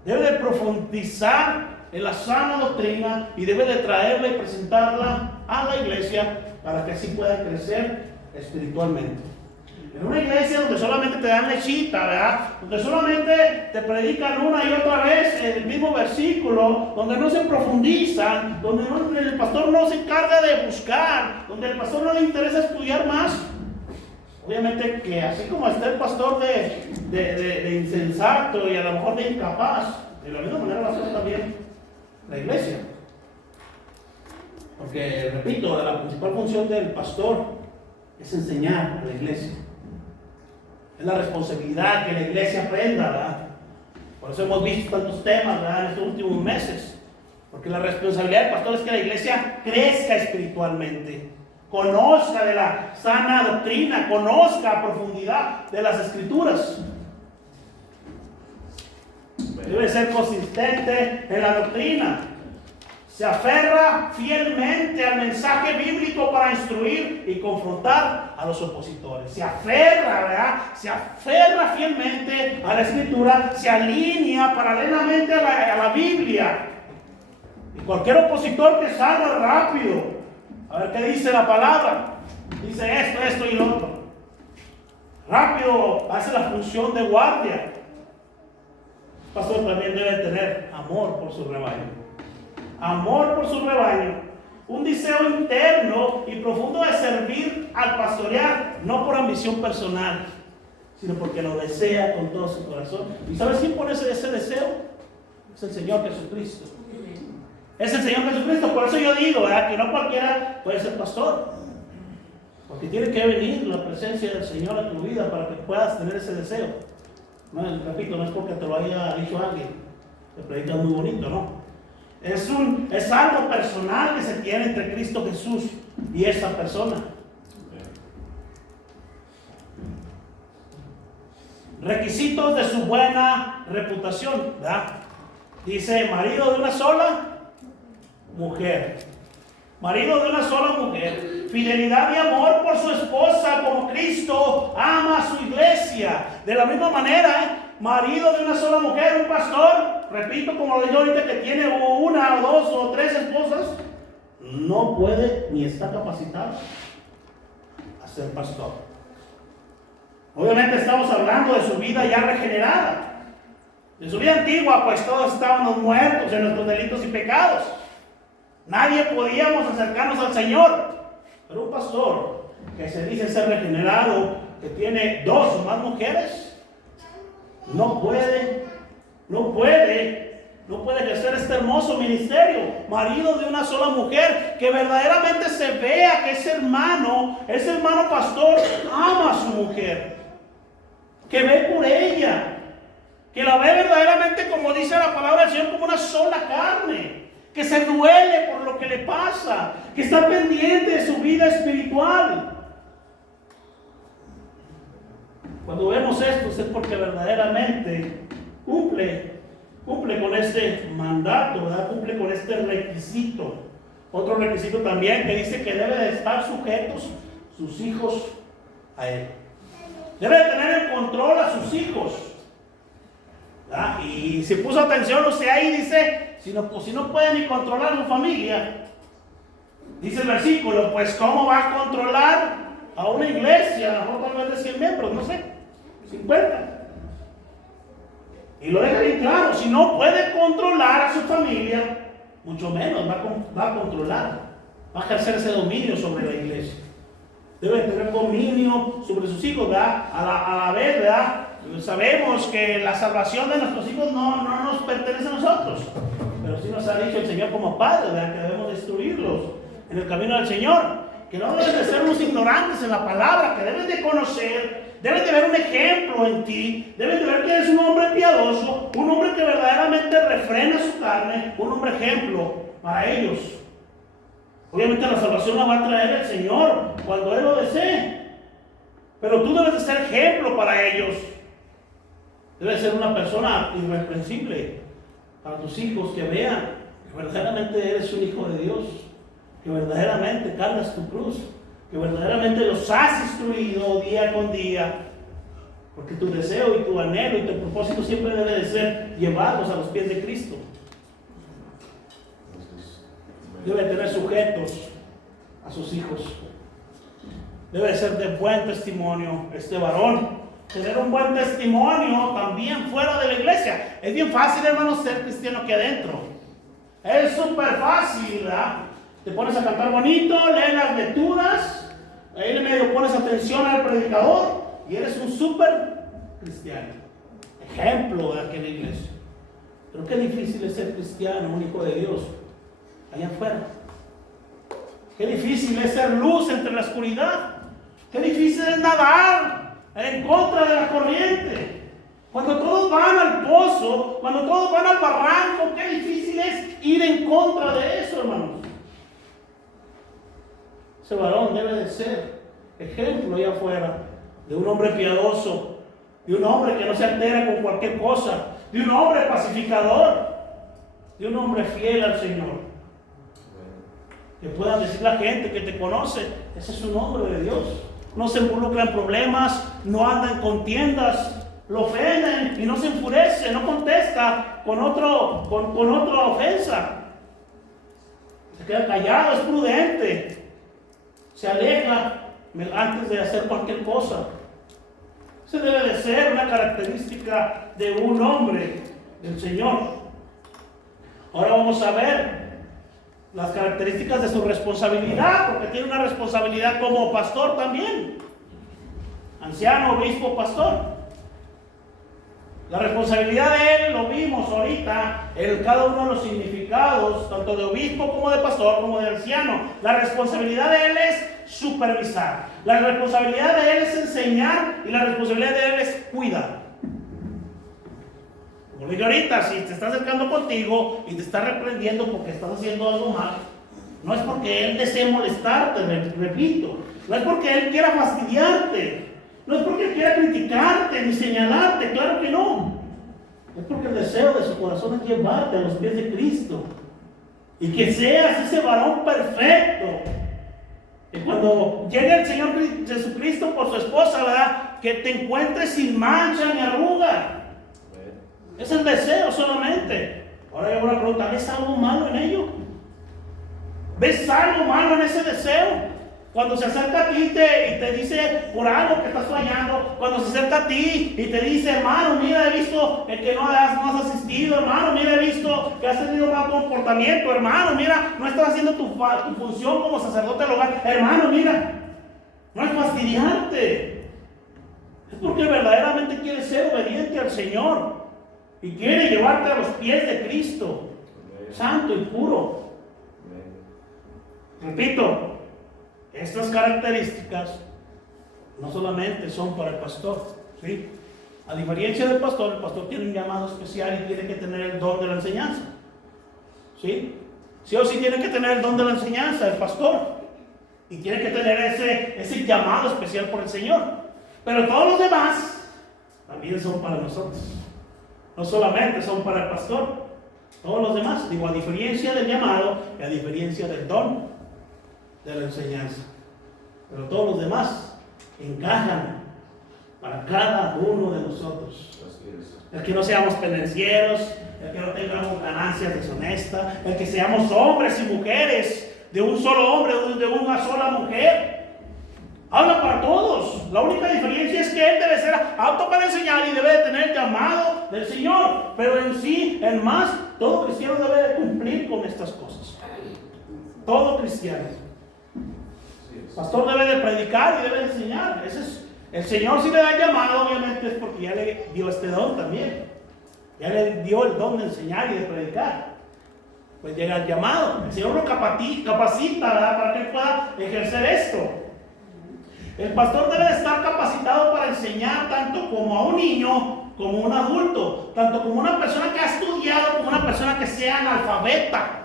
Debe de profundizar en la sana doctrina y debe de traerla y presentarla a la iglesia para que así pueda crecer espiritualmente. En una iglesia donde solamente te dan lechita, ¿verdad? Donde solamente te predican una y otra vez el mismo versículo, donde no se profundizan, donde el pastor no se encarga de buscar, donde el pastor no le interesa estudiar más. Obviamente que así como está el pastor de insensato y a lo mejor de incapaz, de la misma manera va a ser también la iglesia. Porque, repito, la principal función del pastor es enseñar a la iglesia. Es la responsabilidad que la iglesia aprenda, ¿verdad? Por eso hemos visto tantos temas, ¿verdad?, en estos últimos meses. Porque la responsabilidad del pastor es que la iglesia crezca espiritualmente, conozca de la sana doctrina, conozca a profundidad de las escrituras. Debe ser consistente en la doctrina. Se aferra fielmente al mensaje bíblico para instruir y confrontar a los opositores. Se aferra, ¿verdad? Se aferra fielmente a la escritura, se alinea paralelamente a la Biblia. Y cualquier opositor que salga rápido, a ver qué dice la palabra, dice esto y lo otro. Rápido hace la función de guardia. El pastor también debe tener amor por su rebaño. Amor por su rebaño, un deseo interno y profundo de servir al pastorear, no por ambición personal, sino porque lo desea con todo su corazón. ¿Y sabes quién pone ese deseo? Es el Señor Jesucristo. Es el Señor Jesucristo. Por eso yo digo, ¿verdad?, que no cualquiera puede ser pastor. Porque tiene que venir la presencia del Señor a tu vida para que puedas tener ese deseo. No, repito, no es porque te lo haya dicho alguien, te predica muy bonito, ¿no? Es algo personal que se tiene entre Cristo Jesús y esa persona. Requisitos de su buena reputación, ¿verdad? Dice, marido de una sola mujer. Marido de una sola mujer. Fidelidad y amor por su esposa, como Cristo ama a su iglesia. De la misma manera, marido de una sola mujer, un pastor, repito, como lo dije ahorita, que tiene una o dos o tres esposas, no puede ni está capacitado a ser pastor. Obviamente estamos hablando de su vida ya regenerada. De su vida antigua, pues todos estábamos muertos en nuestros delitos y pecados. Nadie podíamos acercarnos al Señor. Pero un pastor que se dice ser regenerado, que tiene dos o más mujeres, no puede ejercer este hermoso ministerio. Marido de una sola mujer, que verdaderamente se vea que ese hermano pastor ama a su mujer, que ve por ella, que la ve verdaderamente, como dice la palabra del Señor, como una sola carne, que se duele por lo que le pasa, que está pendiente de su vida espiritual. Cuando vemos esto es porque verdaderamente cumple con este mandato, ¿verdad? Cumple con este requisito. Otro requisito también que dice que debe de estar sujetos sus hijos a él. Debe de tener en control a sus hijos. ¿Verdad? Y si puso atención, usted ahí dice, si no puede ni controlar su familia, dice el versículo, pues ¿cómo va a controlar a una iglesia? A lo mejor tal vez de 100 miembros, no sé, 50. Y lo deja bien claro, si no puede controlar a su familia, mucho menos va a controlar, va a ejercer ese dominio sobre la iglesia. Debe tener dominio sobre sus hijos, ¿verdad? A la vez, ¿verdad? Sabemos que la salvación de nuestros hijos no nos pertenece a nosotros, pero sí nos ha dicho el Señor como Padre, ¿verdad? Que debemos destruirlos en el camino del Señor, que no deben de ser unos ignorantes en la palabra, que deben de conocer, deben de ver un ejemplo en ti, deben de ver que eres un hombre piadoso, un hombre que verdaderamente refrena su carne, un hombre ejemplo para ellos. Obviamente la salvación la va a traer el Señor cuando Él lo desee, pero tú debes de ser ejemplo para ellos. Debes ser una persona irreprensible para tus hijos, que vean que verdaderamente eres un hijo de Dios, que verdaderamente cargas tu cruz, que verdaderamente los has instruido día con día, porque tu deseo y tu anhelo y tu propósito siempre debe de ser llevarlos a los pies de Cristo. Debe tener sujetos a sus hijos. Debe ser de buen testimonio este varón. Tener un buen testimonio también fuera de la iglesia. Es bien fácil, hermano, ser cristiano aquí adentro. Es súper fácil, ¿verdad? Te pones a cantar bonito, lees las lecturas, ahí en medio pones atención al predicador y eres un súper cristiano. Ejemplo de aquella iglesia. Pero qué difícil es ser cristiano, un hijo de Dios, allá afuera. Qué difícil es ser luz entre la oscuridad. Qué difícil es nadar en contra de la corriente. Cuando todos van al pozo, cuando todos van al barranco, qué difícil es ir en contra de eso, hermanos. Ese varón debe de ser ejemplo allá afuera de un hombre piadoso, de un hombre que no se altera con cualquier cosa, de un hombre pacificador, de un hombre fiel al Señor. Que puedan decir la gente que te conoce, ese es un hombre de Dios. No se involucra en problemas, no anda en contiendas, lo ofenden y no se enfurece, no contesta con otra ofensa. Se queda callado, es prudente, se aleja antes de hacer cualquier cosa. Esa debe de ser una característica de un hombre del Señor. Ahora vamos a ver las características de su responsabilidad, porque tiene una responsabilidad como pastor también. Anciano, obispo, pastor. La responsabilidad de él, lo vimos ahorita, en cada uno de los significados, tanto de obispo como de pastor, como de anciano. La responsabilidad de él es supervisar. La responsabilidad de él es enseñar y la responsabilidad de él es cuidar. Como dije ahorita, si te está acercando contigo y te está reprendiendo porque estás haciendo algo mal, no es porque él desee molestarte, repito. No es porque él quiera fastidiarte. No es porque quiera criticarte ni señalarte, claro que no. Es porque el deseo de su corazón es llevarte a los pies de Cristo. Y que seas ese varón perfecto. Y cuando llegue el Señor Jesucristo por su esposa, ¿verdad? Que te encuentres sin mancha ni arruga. Es el deseo solamente. Ahora yo voy a preguntar, ¿ves algo malo en ello? ¿Ves algo malo en ese deseo? Cuando se acerca a ti y te dice por algo que estás fallando, cuando se acerca a ti y te dice, hermano, mira, he visto que no has asistido, hermano, mira, he visto que has tenido mal comportamiento, hermano, mira, no estás haciendo tu función como sacerdote del hogar, hermano, mira, no es fastidiarte, es porque verdaderamente quieres ser obediente al Señor y quiere llevarte a los pies de Cristo, santo y puro. Repito, estas características no solamente son para el pastor, ¿sí? A diferencia del pastor, el pastor tiene un llamado especial y tiene que tener el don de la enseñanza, ¿sí? Sí o sí tiene que tener el don de la enseñanza, el pastor, y tiene que tener ese llamado especial por el Señor. Pero todos los demás también son para nosotros, no solamente son para el pastor, todos los demás, digo, a diferencia del llamado y a diferencia del don de la enseñanza, pero todos los demás encajan para cada uno de nosotros. El que no seamos pendencieros, el que no tengamos ganancias deshonestas, el que seamos hombres y mujeres de un solo hombre, de una sola mujer. Habla para todos. La única diferencia es que él debe ser apto para enseñar y debe de tener el llamado del Señor, pero en sí, en más, todo cristiano debe de cumplir con estas cosas. Todo cristiano. El pastor debe de predicar y debe de enseñar. El Señor, si le da el llamado, obviamente es porque ya le dio este don también. Ya le dio el don de enseñar y de predicar. Pues llega el llamado. El Señor lo capacita, ¿verdad? Para que él pueda ejercer esto. El pastor debe de estar capacitado para enseñar tanto como a un niño como a un adulto, tanto como una persona que ha estudiado como una persona que sea analfabeta.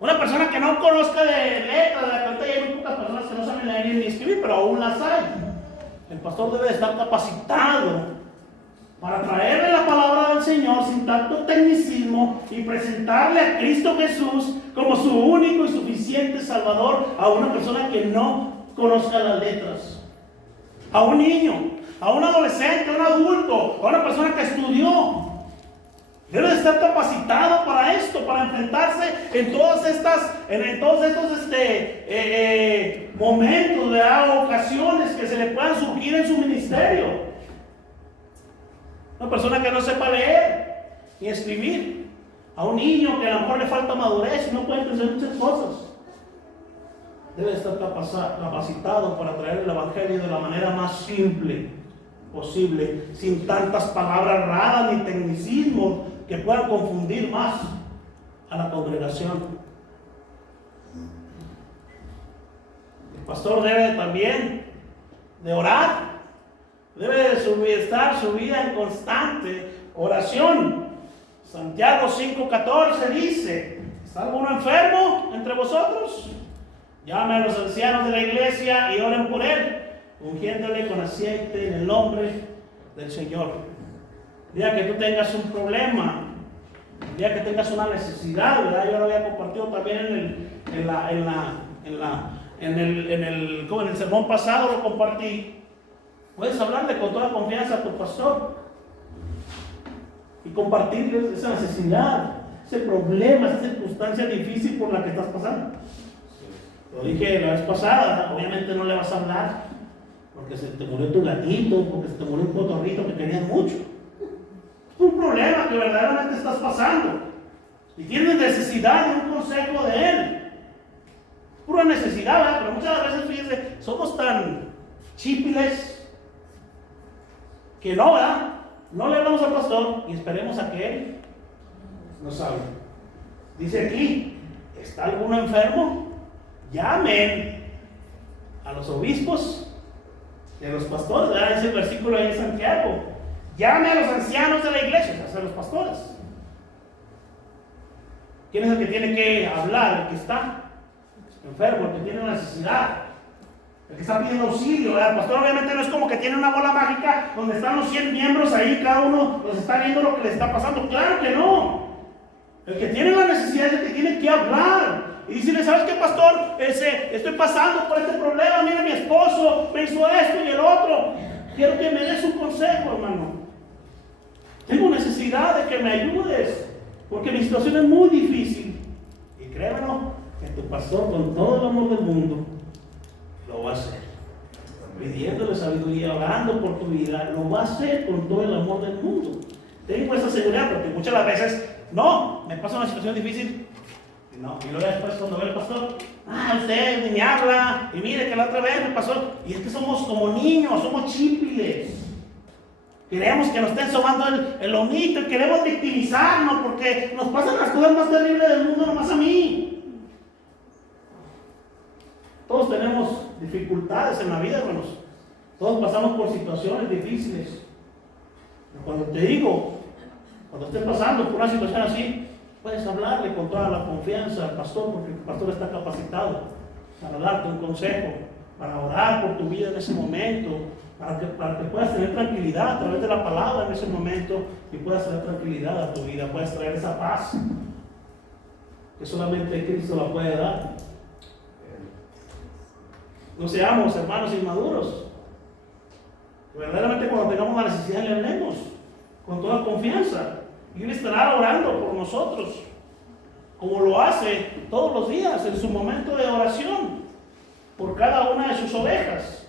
Una persona que no conozca de letras, de la carta, y hay muy pocas personas que no saben leer ni escribir, pero aún las hay. El pastor debe estar capacitado para traerle la palabra del Señor sin tanto tecnicismo y presentarle a Cristo Jesús como su único y suficiente Salvador a una persona que no conozca las letras, a un niño, a un adolescente, a un adulto, a una persona que estudió. Debe de estar capacitado para esto, para enfrentarse en todos estos momentos, ¿verdad? Ocasiones que se le puedan surgir en su ministerio. Una persona que no sepa leer ni escribir, a un niño que a lo mejor le falta madurez y no puede entender muchas cosas. Debe estar capacitado para traer el evangelio de la manera más simple posible, sin tantas palabras raras ni tecnicismos que puedan confundir más a la congregación. El pastor debe también de orar, debe de estar su vida en constante oración. Santiago 5:14 dice: ¿está alguno enfermo entre vosotros? Llame a los ancianos de la iglesia y oren por él, ungiéndole con aceite en el nombre del Señor. El día que tú tengas un problema, el día que tengas una necesidad, ¿verdad? Yo lo había compartido también en el sermón pasado, lo compartí. Puedes hablarle con toda confianza a tu pastor y compartirle esa necesidad, ese problema, esa circunstancia difícil por la que estás pasando. Lo dije la vez pasada, obviamente no le vas a hablar porque se te murió tu gatito, porque se te murió un cotorrito que querías mucho. Es un problema que verdaderamente estás pasando y tienes necesidad de un consejo de él. Pura necesidad, ¿verdad? Pero muchas veces, fíjense, somos tan chípiles que no, ¿verdad? No le hablamos al pastor y esperemos a que él nos hable. Dice aquí, ¿está alguno enfermo? Llamen a los obispos y a los pastores. ¿Verdad? Ese versículo ahí en Santiago. Llame a los ancianos de la iglesia, o sea, a los pastores. ¿Quién es el que tiene que hablar? El que está enfermo, el que tiene una necesidad, el que está pidiendo auxilio. El pastor obviamente no es como que tiene una bola mágica donde están los 100 miembros ahí, cada uno los está viendo lo que le está pasando. Claro que no. El que tiene la necesidad es el que tiene que hablar y decirle, ¿sabes qué, pastor? Estoy pasando por este problema, mira, mi esposo me hizo esto y el otro. Quiero que me des un consejo, hermano. Tengo necesidad de que me ayudes, porque mi situación es muy difícil. Y créemelo, que tu pastor, con todo el amor del mundo, lo va a hacer. Pidiéndole sabiduría, orando por tu vida, lo va a hacer con todo el amor del mundo. Tengo esa seguridad, porque muchas las veces, no, me pasa una situación difícil. No, y luego después cuando ve el pastor, usted ni me habla, y mire que la otra vez me pasó. Y es que somos como niños, somos chípiles. Queremos que nos estén sobando el lomito y queremos victimizarnos porque nos pasan las cosas más terribles del mundo, nomás a mí. Todos tenemos dificultades en la vida, hermanos. Todos pasamos por situaciones difíciles. Pero cuando te digo, cuando estés pasando por una situación así, puedes hablarle con toda la confianza al pastor, porque el pastor está capacitado para darte un consejo, para orar por tu vida en ese momento, para que puedas tener tranquilidad a través de la palabra en ese momento y puedas traer tranquilidad a tu vida, puedas traer esa paz que solamente Cristo la puede dar. No seamos hermanos inmaduros. Verdaderamente cuando tengamos la necesidad le hablemos con toda confianza y Él estará orando por nosotros, como lo hace todos los días en su momento de oración por cada una de sus ovejas.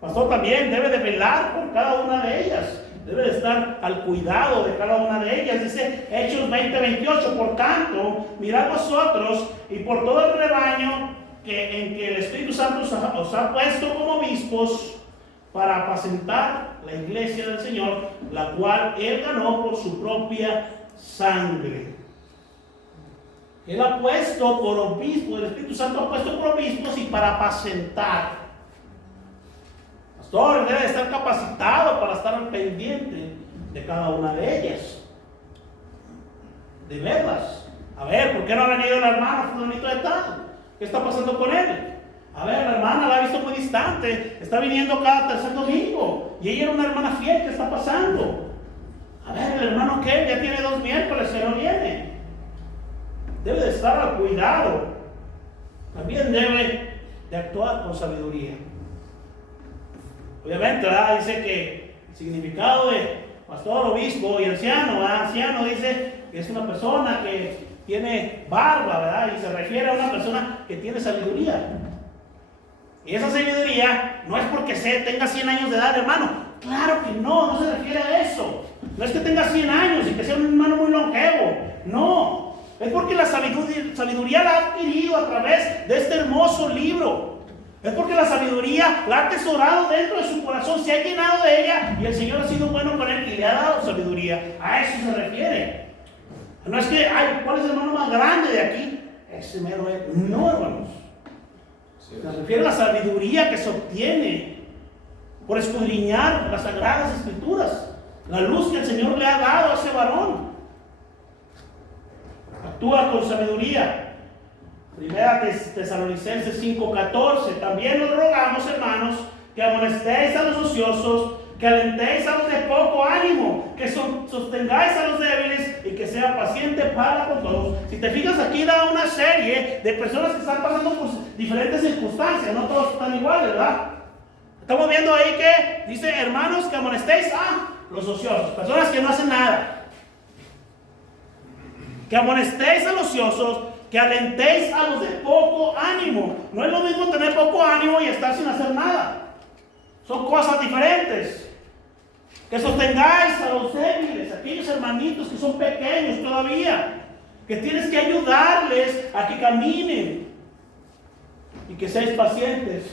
El pastor también debe de velar por cada una de ellas, debe de estar al cuidado de cada una de ellas. Dice Hechos 20:28, por tanto, mirad vosotros y por todo el rebaño en que el Espíritu Santo os ha puesto como obispos para apacentar la iglesia del Señor, la cual Él ganó por su propia sangre. Él ha puesto por obispos, el Espíritu Santo ha puesto por obispos y para apacentar. El pastor debe estar capacitado para estar al pendiente de cada una de ellas, de verlas. A ver, ¿por qué no ha venido la hermana fulanito de tal? ¿Qué está pasando con él? A ver, la hermana la ha visto muy distante, está viniendo cada tercer domingo y ella era una hermana fiel. ¿Qué está pasando? A ver, el hermano que ya tiene 2 miércoles que no viene. Debe de estar al cuidado. También debe de actuar con sabiduría. Obviamente, ¿verdad? Dice que el significado de pastor, obispo y anciano, ¿verdad? Anciano dice que es una persona que tiene barba, ¿verdad? Y se refiere a una persona que tiene sabiduría. Y esa sabiduría no es porque tenga 100 años de edad, hermano. Claro que no se refiere a eso. No es que tenga 100 años y que sea un hermano muy longevo. No, es porque la sabiduría la ha adquirido a través de este hermoso libro. Es porque la sabiduría la ha atesorado dentro de su corazón, se ha llenado de ella y el Señor ha sido bueno con él y le ha dado sabiduría. A eso se refiere. No es que, ¿cuál es el hermano más grande de aquí? Ese mero es. No, hermanos. Se refiere a la sabiduría que se obtiene por escudriñar las sagradas escrituras, la luz que el Señor le ha dado a ese varón. Actúa con sabiduría. Primera Tesalonicenses 5:14. También os rogamos, hermanos, que amonestéis a los ociosos, que alentéis a los de poco ánimo, que sostengáis a los débiles y que sea paciente para con todos. Si te fijas, aquí da una serie de personas que están pasando por diferentes circunstancias, no todos están iguales, ¿verdad? Estamos viendo ahí que dice, hermanos, que amonestéis a los ociosos, personas que no hacen nada. Que amonestéis a los ociosos, que alentéis a los de poco ánimo. No es lo mismo tener poco ánimo y estar sin hacer nada. Son cosas diferentes. Que sostengáis a los débiles, aquellos hermanitos que son pequeños todavía, que tienes que ayudarles a que caminen y que seáis pacientes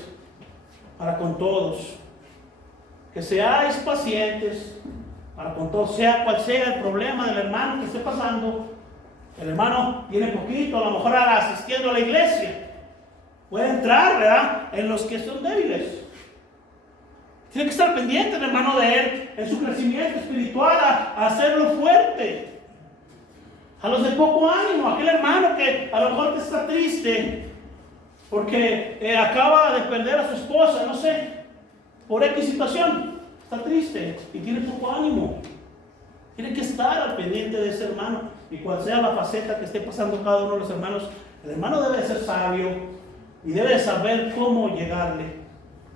para con todos. Que seáis pacientes para con todo, sea cual sea el problema del hermano que esté pasando. El hermano tiene poquito, a lo mejor asistiendo a la iglesia, puede entrar, ¿verdad?, en los que son débiles. Tiene que estar pendiente el hermano de él, en su crecimiento espiritual, a hacerlo fuerte. A los de poco ánimo, aquel hermano que a lo mejor está triste porque acaba de perder a su esposa, no sé, por X situación, está triste y tiene poco ánimo. Tiene que estar al pendiente de ese hermano, y cual sea la faceta que esté pasando cada uno de los hermanos, el hermano debe de ser sabio y debe de saber cómo llegarle.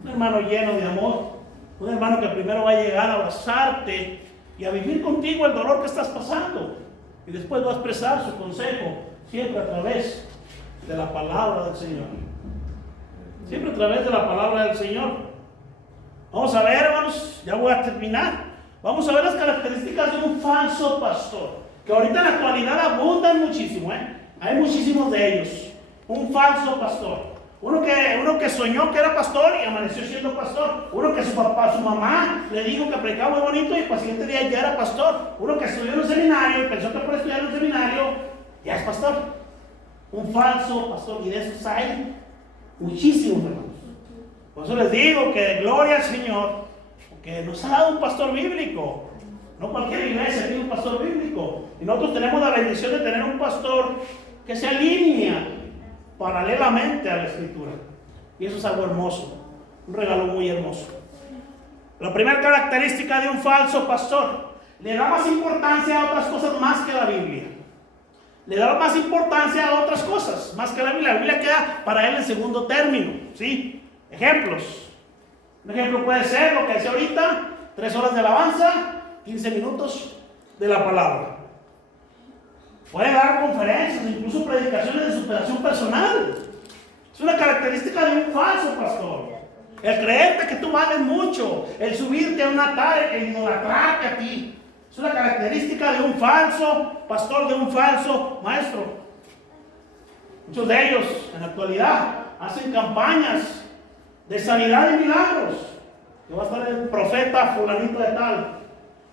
Un hermano lleno de amor, un hermano que primero va a llegar a abrazarte y a vivir contigo el dolor que estás pasando, y después va a expresar su consejo, siempre a través de la palabra del Señor. Siempre a través de la palabra del Señor. Vamos a ver, hermanos, ya voy a terminar. Vamos a ver las características de un falso pastor, que ahorita en la actualidad abundan muchísimo, Hay muchísimos de ellos. Un falso pastor. Uno que soñó que era pastor y amaneció siendo pastor. Uno que su mamá le dijo que predicaba muy bonito y el siguiente día ya era pastor. Uno que estudió en un seminario y pensó que por estudiar en un seminario ya es pastor. Un falso pastor, y de esos hay muchísimos, hermanos. Por eso les digo que gloria al Señor, porque nos ha dado un pastor bíblico. No cualquier iglesia tiene un pastor bíblico, y nosotros tenemos la bendición de tener un pastor que se alinea paralelamente a la Escritura, y eso es algo hermoso, un regalo muy hermoso. La primera característica de un falso pastor: le da más importancia a otras cosas más que la Biblia. Le da más importancia a otras cosas más que la Biblia. La Biblia queda para él en segundo término, ¿sí? Ejemplos. Un ejemplo puede ser lo que decía ahorita: 3 horas de alabanza, 15 minutos de la palabra. Puede dar conferencias, incluso predicaciones de superación personal. Es una característica de un falso pastor. El creerte que tú vales mucho, el subirte a un altar, el idolatrarte a ti. Es una característica de un falso pastor, de un falso maestro. Muchos de ellos en la actualidad hacen campañas de sanidad y milagros. Que va a estar el profeta fulanito de tal,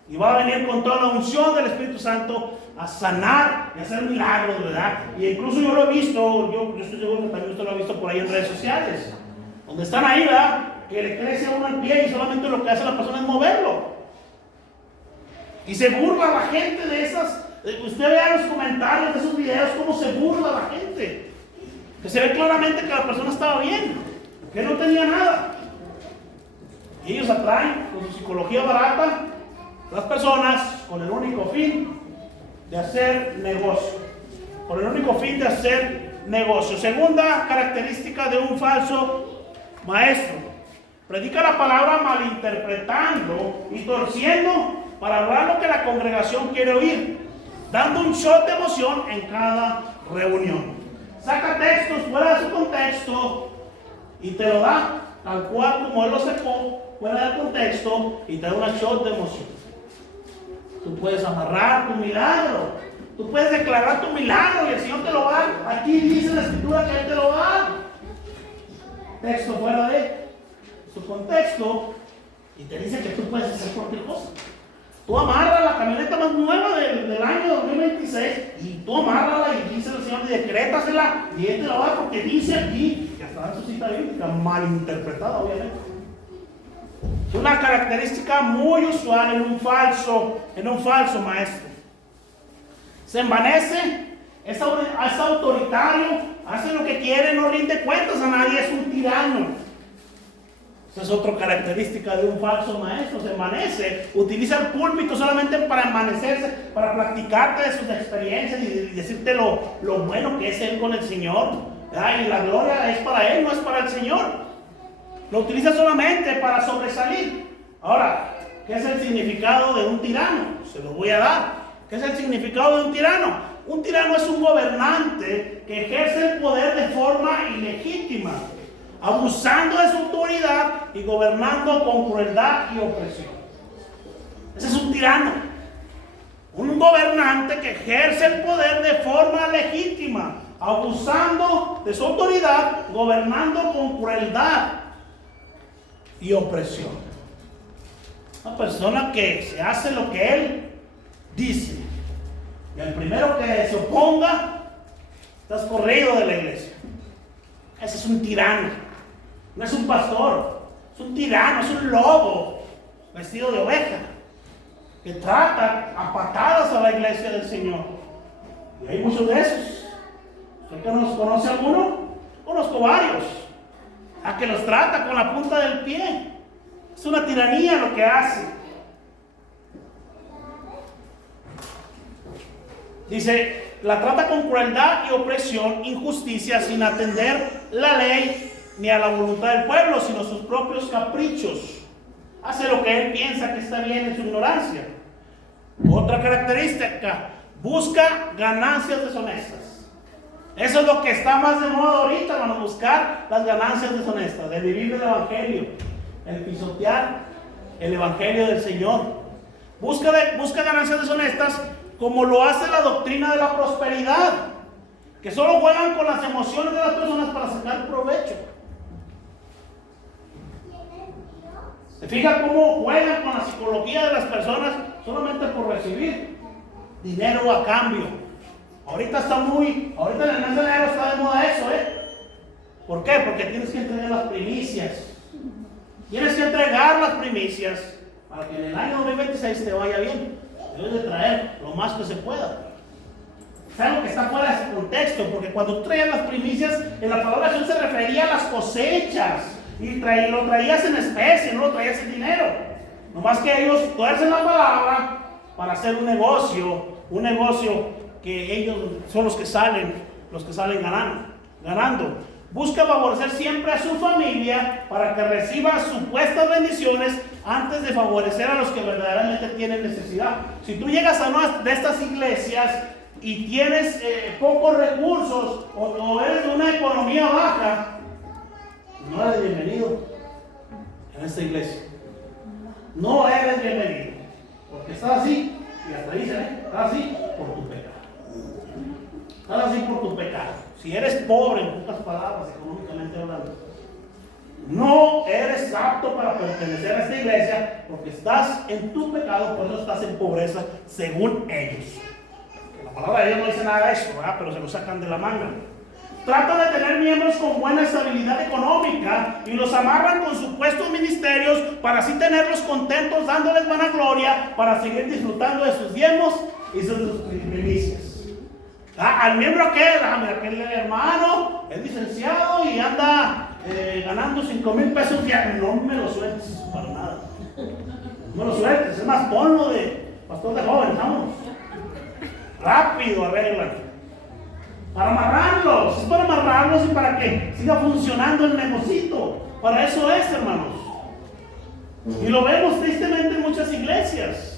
y va a venir con toda la unción del Espíritu Santo a sanar y a hacer milagros, ¿verdad? Y incluso yo lo he visto, yo estoy seguro que también usted lo ha visto por ahí en redes sociales, donde están ahí, ¿verdad?, que le crece a uno el pie y solamente lo que hace la persona es moverlo. Y se burla la gente de esas. Usted vea en los comentarios de esos videos cómo se burla la gente, que se ve claramente que la persona estaba bien, que no tenía nada. Y ellos atraen con su psicología barata las personas con el único fin de hacer negocio. Con el único fin de hacer negocio. Segunda característica de un falso maestro: predica la palabra malinterpretando y torciendo para hablar lo que la congregación quiere oír, dando un shot de emoción en cada reunión. Saca textos fuera de su contexto y te lo da tal cual como él lo sacó, fuera del contexto, y te da una shot de emoción. Tú puedes amarrar tu milagro, tú puedes declarar tu milagro y el Señor te lo va a dar. Aquí dice la Escritura que Él te lo va a dar. Texto fuera de su contexto y te dice que tú puedes hacer cualquier cosa. Tú amarras la camioneta más nueva del año 2026 y tú amárrala y dice el Señor, decrétasela, y Él te la va a dar porque dice aquí, que hasta en su cita bíblica, malinterpretada obviamente. Es una característica muy usual en un falso maestro. Se envanece, es autoritario, hace lo que quiere, no rinde cuentas a nadie, es un tirano. Esa es otra característica de un falso maestro: se envanece, utiliza el púlpito solamente para envanecerse, para platicarte de sus experiencias y decirte lo bueno que es él con el Señor. Y la gloria es para él, no es para el Señor. Lo utiliza solamente para sobresalir. Ahora, ¿qué es el significado de un tirano? Se lo voy a dar. ¿Qué es el significado de un tirano? Un tirano es un gobernante que ejerce el poder de forma ilegítima, abusando de su autoridad y gobernando con crueldad y opresión. Ese es un tirano. Un gobernante que ejerce el poder de forma legítima, abusando de su autoridad, gobernando con crueldad y opresión. Una persona que se hace lo que él dice. Y el primero que se oponga, estás corrido de la iglesia. Ese es un tirano. No es un pastor. Es un tirano, es un lobo vestido de oveja, que trata a patadas a la iglesia del Señor. Y hay muchos de esos. ¿Usted conoce alguno? Conozco varios. A que los trata con la punta del pie. Es una tiranía lo que hace. Dice, la trata con crueldad y opresión, injusticia, sin atender la ley ni a la voluntad del pueblo, sino sus propios caprichos. Hace lo que él piensa que está bien en su ignorancia. Otra característica, busca ganancias deshonestas. Eso es lo que está más de moda ahorita, hermanos, buscar las ganancias deshonestas, el vivir del evangelio, el pisotear el evangelio del Señor. Busca ganancias deshonestas, como lo hace la doctrina de la prosperidad, que solo juegan con las emociones de las personas para sacar provecho. ¿Se fija cómo juegan con la psicología de las personas solamente por recibir dinero a cambio? Ahorita en el mes de enero está de moda eso, ¿Por qué? Porque tienes que entregar las primicias. Tienes que entregar las primicias para que en el año 2026 te vaya bien. Debes de traer lo más que se pueda. Es algo que está fuera de ese contexto, porque cuando tú traías las primicias, en la palabra Jesús se refería a las cosechas. Y lo traías en especie, no lo traías en dinero. Nomás que ellos tuercen la palabra para hacer un negocio que ellos son los que salen ganando. Busca favorecer siempre a su familia para que reciba supuestas bendiciones antes de favorecer a los que verdaderamente tienen necesidad. Si tú llegas a una de estas iglesias y tienes pocos recursos o eres de una economía baja, no eres bienvenido en esta iglesia. No eres bienvenido. Porque estás así, y hasta dicen, estás así por tu pecado. Estás así por tu pecado. Si eres pobre, en pocas palabras, económicamente hablando, no eres apto para pertenecer a esta iglesia porque estás en tu pecado, por eso estás en pobreza, según ellos. La palabra de Dios no dice nada de eso, ¿verdad? Pero se lo sacan de la manga. Tratan de tener miembros con buena estabilidad económica y los amarran con supuestos ministerios para así tenerlos contentos, dándoles vanagloria para seguir disfrutando de sus diezmos y sus primicias. Al miembro aquel hermano es licenciado y anda ganando 5,000 pesos diarios. No me lo sueltes para nada. No me lo sueltes. Es más, ponlo de pastor de jóvenes. Vamos. Rápido, arreglan. Para amarrarlos. Es para amarrarlos y para que siga funcionando el negocito. Para eso es, hermanos. Y lo vemos tristemente en muchas iglesias.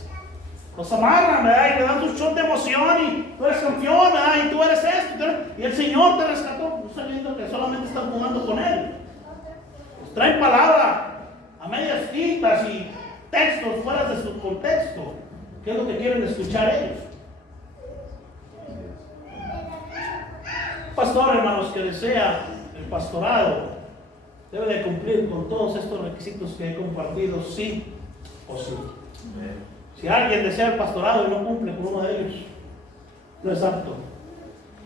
Los amarran, ¿verdad? Y le dan tu shot de emoción y tú eres campeón, ¿verdad? Y tú eres esto, y el Señor te rescató, no sabiendo que solamente estás jugando con Él. Pues traen palabra a medias tintas y textos fuera de su contexto. ¿Qué es lo que quieren escuchar ellos? Pastor, hermanos, que desea el pastorado debe de cumplir con todos estos requisitos que he compartido, sí o sí. Si alguien desea el pastorado y no cumple con uno de ellos, no es apto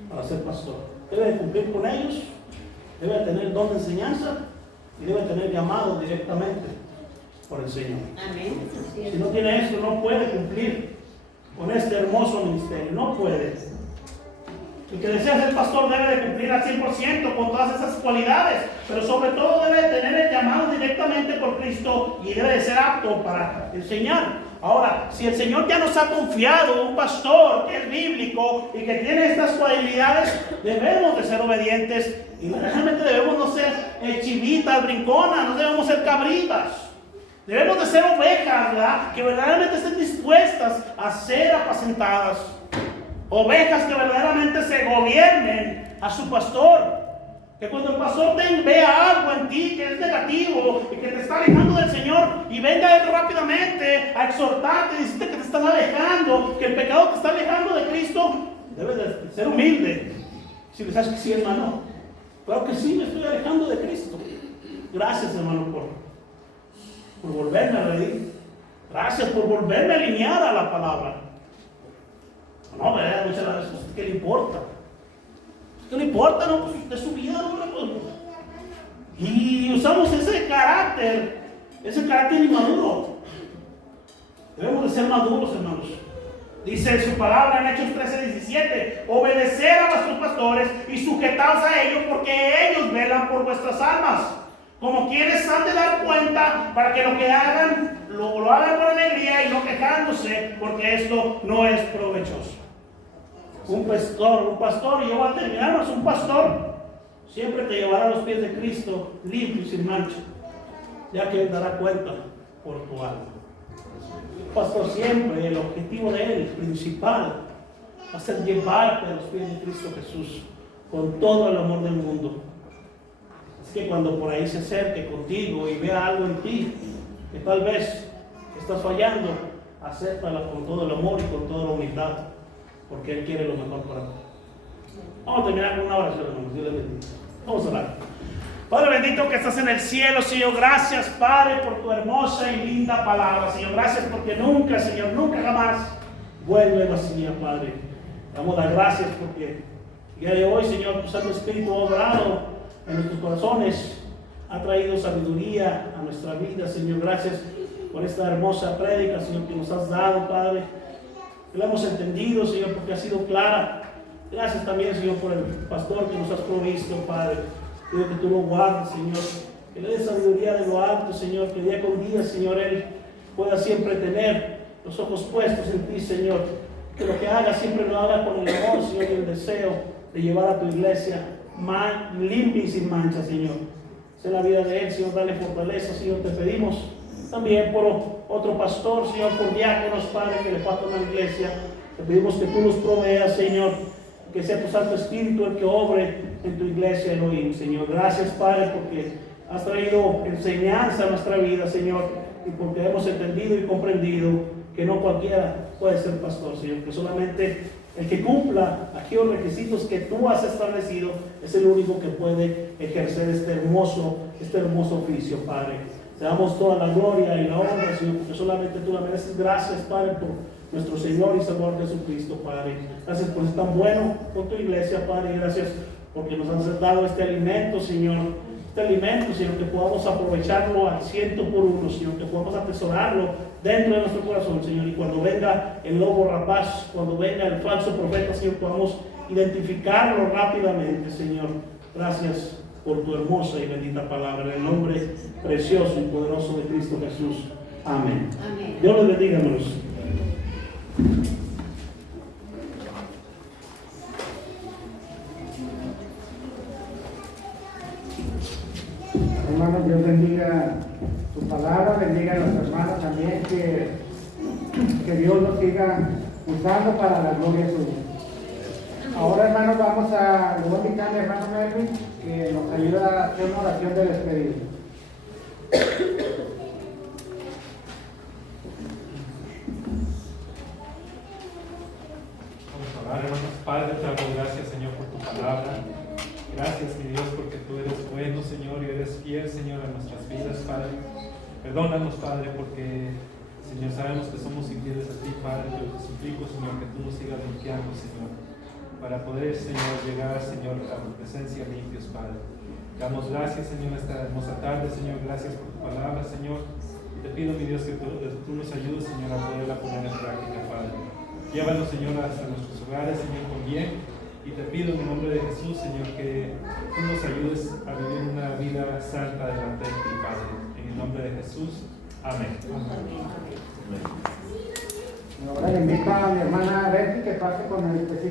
para ser pastor. Debe de cumplir con ellos, debe de tener don de enseñanza y debe tener llamado directamente por el Señor. Amén. Si no tiene eso, no puede cumplir con este hermoso ministerio, no puede. El que desea ser pastor debe de cumplir al 100% con todas esas cualidades, pero sobre todo debe de tener el llamado directamente por Cristo y debe de ser apto para enseñar. Ahora, si el Señor ya nos ha confiado un pastor que es bíblico y que tiene estas cualidades, debemos de ser obedientes y realmente debemos no ser chivitas, brinconas, no debemos ser cabritas. Debemos de ser ovejas, ¿verdad? Que verdaderamente estén dispuestas a ser apacentadas. Ovejas que verdaderamente se gobiernen a su pastor. Que cuando el pastor vea algo en ti que es negativo y que te está alejando del Señor y venga él rápidamente a exhortarte y decirte que te están alejando, que el pecado te está alejando de Cristo, debes de ser humilde. Si le sabes que sí, hermano, claro que sí, me estoy alejando de Cristo. Gracias, hermano, por volverme a reír. Gracias por volverme a alinear a la palabra. No, ¿verdad? Muchas veces, ¿qué le importa? ¿Qué le importa? No, pues de su vida, no, pues. Y usamos ese carácter inmaduro. Debemos de ser maduros, hermanos. Dice su palabra en Hechos 13:17: obedecer a vuestros pastores y sujetaos a ellos, porque ellos velan por vuestras almas, como quienes han de dar cuenta, para que lo que hagan, lo hagan con alegría y no quejándose, porque esto no es provechoso. Un pastor, y yo voy a terminar, un pastor siempre te llevará a los pies de Cristo limpio y sin mancha, ya que Él dará cuenta por tu alma. El pastor siempre, el objetivo de él, principal, va a ser llevarte a los pies de Cristo Jesús con todo el amor del mundo. Así que cuando por ahí se acerque contigo y vea algo en ti que tal vez estás fallando, acéptala con todo el amor y con toda la humildad, porque Él quiere lo mejor para ti. Vamos a terminar con una oración, hermanos. Dios les bendiga. Vamos a orar. Padre bendito que estás en el cielo, Señor, gracias, Padre, por tu hermosa y linda palabra, Señor. Gracias porque nunca, Señor, nunca jamás vuelve vacía, Padre. Damos las gracias porque el día de hoy, Señor, tu Santo Espíritu ha obrado en nuestros corazones, ha traído sabiduría a nuestra vida, Señor. Gracias por esta hermosa prédica, Señor, que nos has dado, Padre. Que la hemos entendido, Señor, porque ha sido clara. Gracias también, Señor, por el pastor que nos has provisto, Padre. Pido que tú lo guardes, Señor, que le des sabiduría de lo alto, Señor, que día con día, Señor, Él pueda siempre tener los ojos puestos en ti, Señor, que lo que haga siempre lo haga con el amor, Señor, y el deseo de llevar a tu iglesia limpia y sin mancha, Señor. Sé la vida de Él, Señor, dale fortaleza, Señor, te pedimos también por otro pastor, Señor, por diáconos, Padre, que le faltan a la iglesia, te pedimos que tú los proveas, Señor, que sea tu Santo Espíritu el que obre en tu iglesia, Elohim, Señor. Gracias, Padre, porque has traído enseñanza a nuestra vida, Señor, y porque hemos entendido y comprendido que no cualquiera puede ser pastor, Señor, que solamente el que cumpla aquellos requisitos que tú has establecido es el único que puede ejercer este hermoso oficio, Padre. Te damos toda la gloria y la honra, Señor, porque solamente tú la mereces. Gracias, Padre, por nuestro Señor y Salvador Jesucristo, Padre. Gracias por ser tan bueno con tu iglesia, Padre. Gracias porque nos has dado este alimento, Señor. Este alimento, Señor, que podamos aprovecharlo al 100%, Señor, que podamos atesorarlo dentro de nuestro corazón, Señor. Y cuando venga el lobo rapaz, cuando venga el falso profeta, Señor, podamos identificarlo rápidamente, Señor. Gracias por tu hermosa y bendita palabra, en el nombre precioso y poderoso de Cristo Jesús. Amén. Amén. Dios los bendiga, hermanos. Hermanos, Dios bendiga su palabra, bendiga a los hermanos también, que Dios los siga usando para la gloria suya. Ahora, hermanos, le voy a invitar al hermano Melvin que nos ayuda a hacer una oración de despedida. Vamos a orar, hermanos. Padre, te damos gracias, Señor, por tu palabra. Gracias, mi Dios, porque tú eres bueno, Señor, y eres fiel, Señor, a nuestras vidas, Padre. Perdónanos, Padre, porque, Señor, sabemos que somos infieles a ti, Padre, pero te suplico, Señor, que tú nos sigas limpiando, Señor, para poder, Señor, llegar, Señor, a tu presencia limpios, Padre. Damos gracias, Señor, esta hermosa tarde, Señor, gracias por tu palabra, Señor. Y te pido, mi Dios, que tú nos ayudes, Señor, a poderla poner en práctica, Padre. Llévanos, Señor, hasta nuestros hogares, Señor, con bien. Y te pido en el nombre de Jesús, Señor, que tú nos ayudes a vivir una vida santa delante de ti, Padre. En el nombre de Jesús. Amén. Ahora le invito a mi hermana Betty que pase con el tecito.